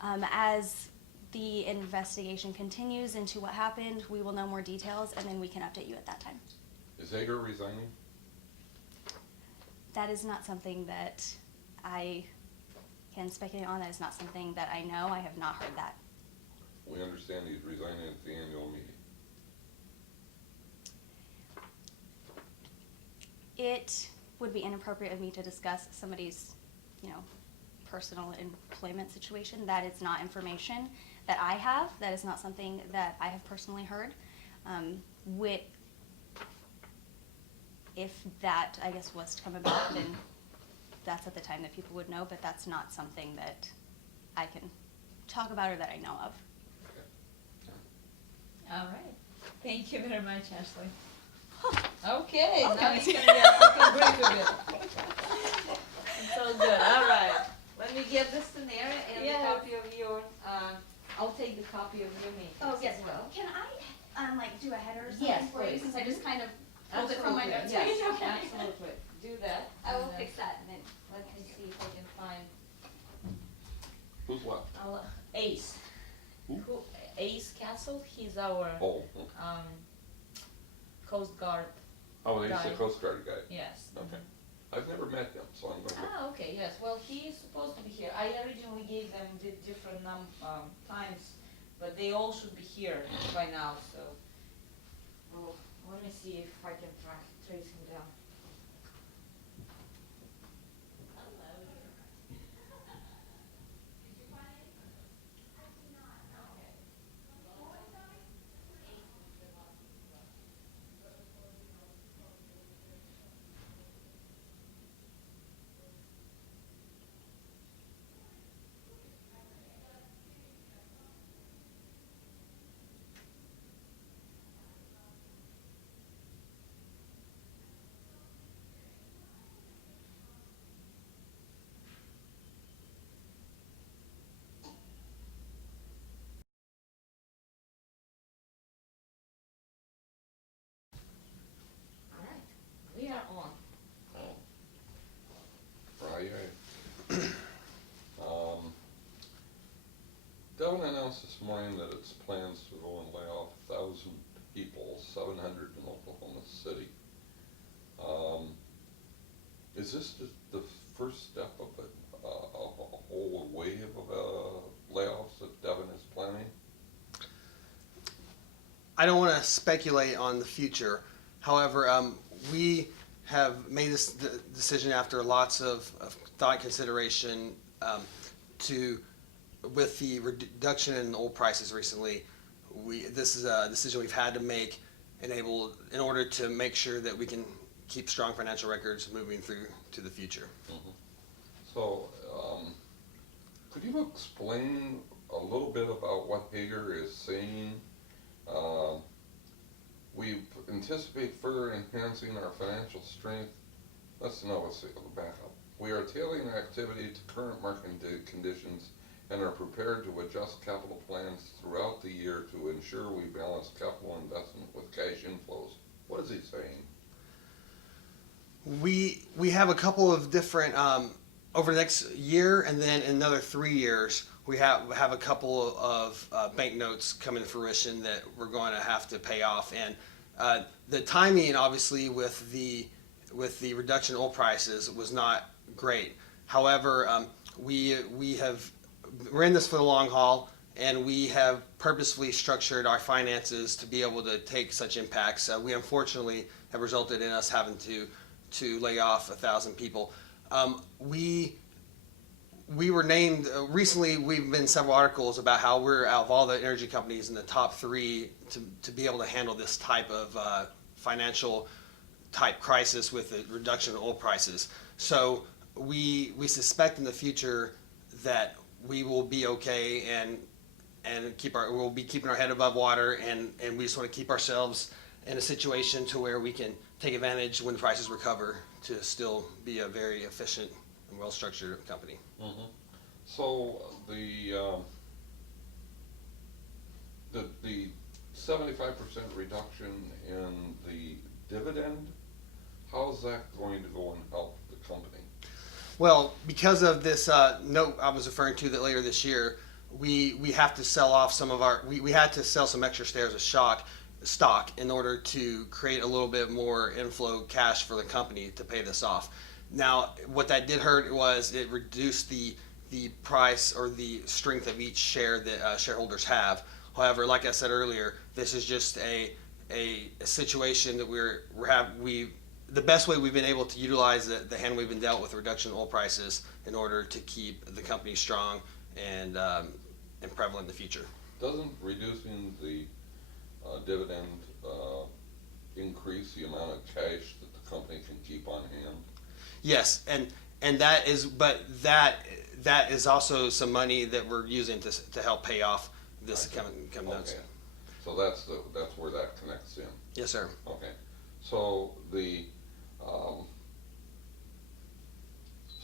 As the investigation continues into what happened, we will know more details, and then we can update you at that time. Is Hager resigning? That is not something that I can speculate on. That is not something that I know. I have not heard that. We understand he's resigning at the annual meeting. It would be inappropriate of me to discuss somebody's, personal employment situation. That is not information that I have. That is not something that I have personally heard. If that, I guess, was to come about, then that's at the time that people would know, but that's not something that I can talk about or that I know of. All right. Thank you very much, Ashley. Okay, now Okay. it's gonna be a second break of it. It's all good. All right. Let me get this to Nara and Yes. a copy of your. I'll take the copy of your matrix as well. Can I, do a header or something Yes, for you? please. Since I just kind of pulled it from my notes. Yes, Okay. absolutely. Do that. I will and, fix that and then. Let me see if I can find Who's left? Ace. Who? Ace Castle. He's our Oh, Coast Guard. oh, he's Guy. the Coast Guard guy. Yes. Okay. I've never met him, so I'm going to. Ah, okay, yes. Well, he's supposed to be here. I originally gave them the different times, but they all should be here by now, so. Well, let me see if I can trace him down. All right, we are on. Right. Devon announced this morning that its plans to go and lay off 1,000 people, 700 in Oklahoma City. Is this the first step of a whole wave of layoffs that Devon is planning? I don't want to speculate on the future. However, we have made this decision after lots of thought and consideration with the reduction in oil prices recently. This is a decision we've had to make in order to make sure that we can keep strong financial records moving through to the future. Mm-hmm. So, could you explain a little bit about what Hager is saying? We anticipate further enhancing our financial strength. Let's know what's the backup. We are tailoring activity to current market conditions and are prepared to adjust capital plans throughout the year to ensure we balance capital investment with cash inflows. What is he saying? We have a couple of different over the next year, and then in another 3 years, we have a couple of banknotes coming to fruition that we're going to have to pay off. And the timing, obviously, with the reduction in oil prices was not great. However, we're in this for the long haul, and we have purposefully structured our finances to be able to take such impacts. We unfortunately have resulted in us having to lay off 1,000 people. We were named recently. We've been in several articles about how we're out of all the energy companies in the top 3 to be able to handle this type of financial type crisis with the reduction in oil prices. So we suspect in the future that we will be okay and we'll be keeping our head above water, and we just want to keep ourselves in a situation to where we can take advantage when the prices recover to still be a very efficient and well-structured company. Mm-hmm. So the 75% reduction in the dividend, how's that going to go and help the company? Well, because of this note I was referring to that later this year, we have to sell off some of our, we had to sell some extra shares of stock in order to create a little bit more inflow cash for the company to pay this off. Now, what that did hurt was it reduced the price or the strength of each share that shareholders have. However, like I said earlier, this is just a situation that the best way we've been able to utilize the hand we've been dealt with reduction in oil prices in order to keep the company strong and prevalent in the future. Doesn't reducing the dividend increase the amount of cash that the company can keep on hand? Yes, and that is, but that is also some money that we're using to help pay off this come notes. Okay. So that's where that connects in. Yes, sir. Okay. So the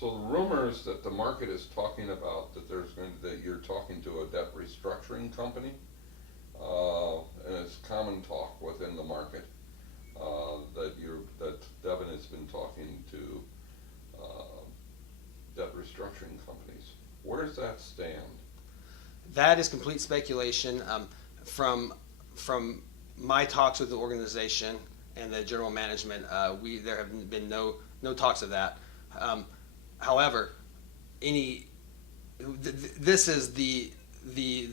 rumors that the market is talking about that that you're talking to a debt restructuring company, and it's common talk within the market that Devin has been talking to debt restructuring companies. Where does that stand? That is complete speculation. From my talks with the organization and the general management, there have been no talks of that. However, this is the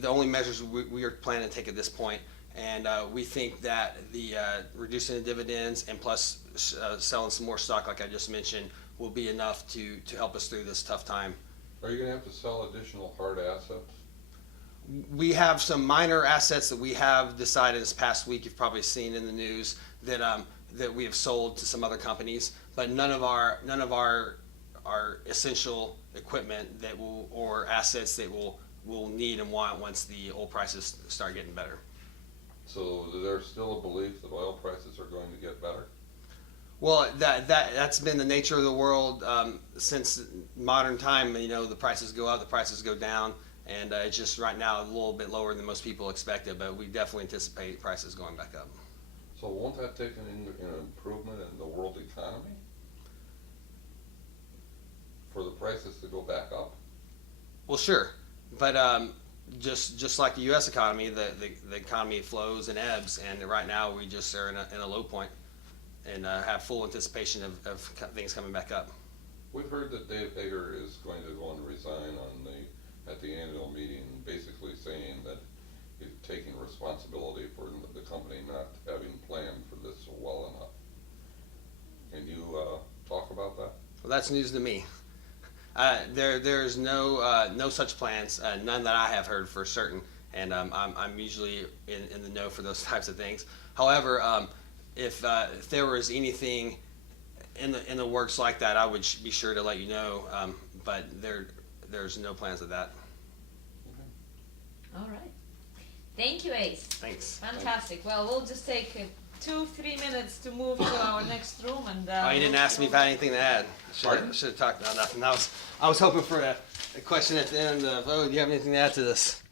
only measures we are planning to take at this point, and we think that the reducing the dividends and plus selling some more stock, like I just mentioned, will be enough to help us through this tough time. Are you going to have to sell additional hard assets? We have some minor assets that we have decided this past week. You've probably seen in the news that we have sold to some other companies, but none of our essential equipment or assets that we'll need and want once the oil prices start getting better. So there's still a belief that oil prices are going to get better? Well, that's been the nature of the world since modern time. You know, the prices go up, the prices go down, and it's just right now a little bit lower than most people expected, but we definitely anticipate prices going back up. So won't that take an improvement in the world economy for the prices to go back up? Well, sure, but just like the U.S. economy, the economy flows and ebbs, and right now we just are in a low point and have full anticipation of things coming back up. We've heard that Dave Hager is going to go and resign at the annual meeting, basically saying that he's taking responsibility for the company not having planned for this well enough. Can you talk about that? Well, that's news to me. There's no such plans, none that I have heard for certain, and I'm usually in the know for those types of things. However, if there was anything in the works like that, I would be sure to let you know. But there's no plans of that. All right. Thank you, Ace. Thanks. Fantastic. Well, we'll just take 2-3 minutes to move to our next room, and Oh, you didn't ask me if I had anything to add. Should have talked about nothing. I was hoping for a question at the end of, oh, do you have anything to add to this?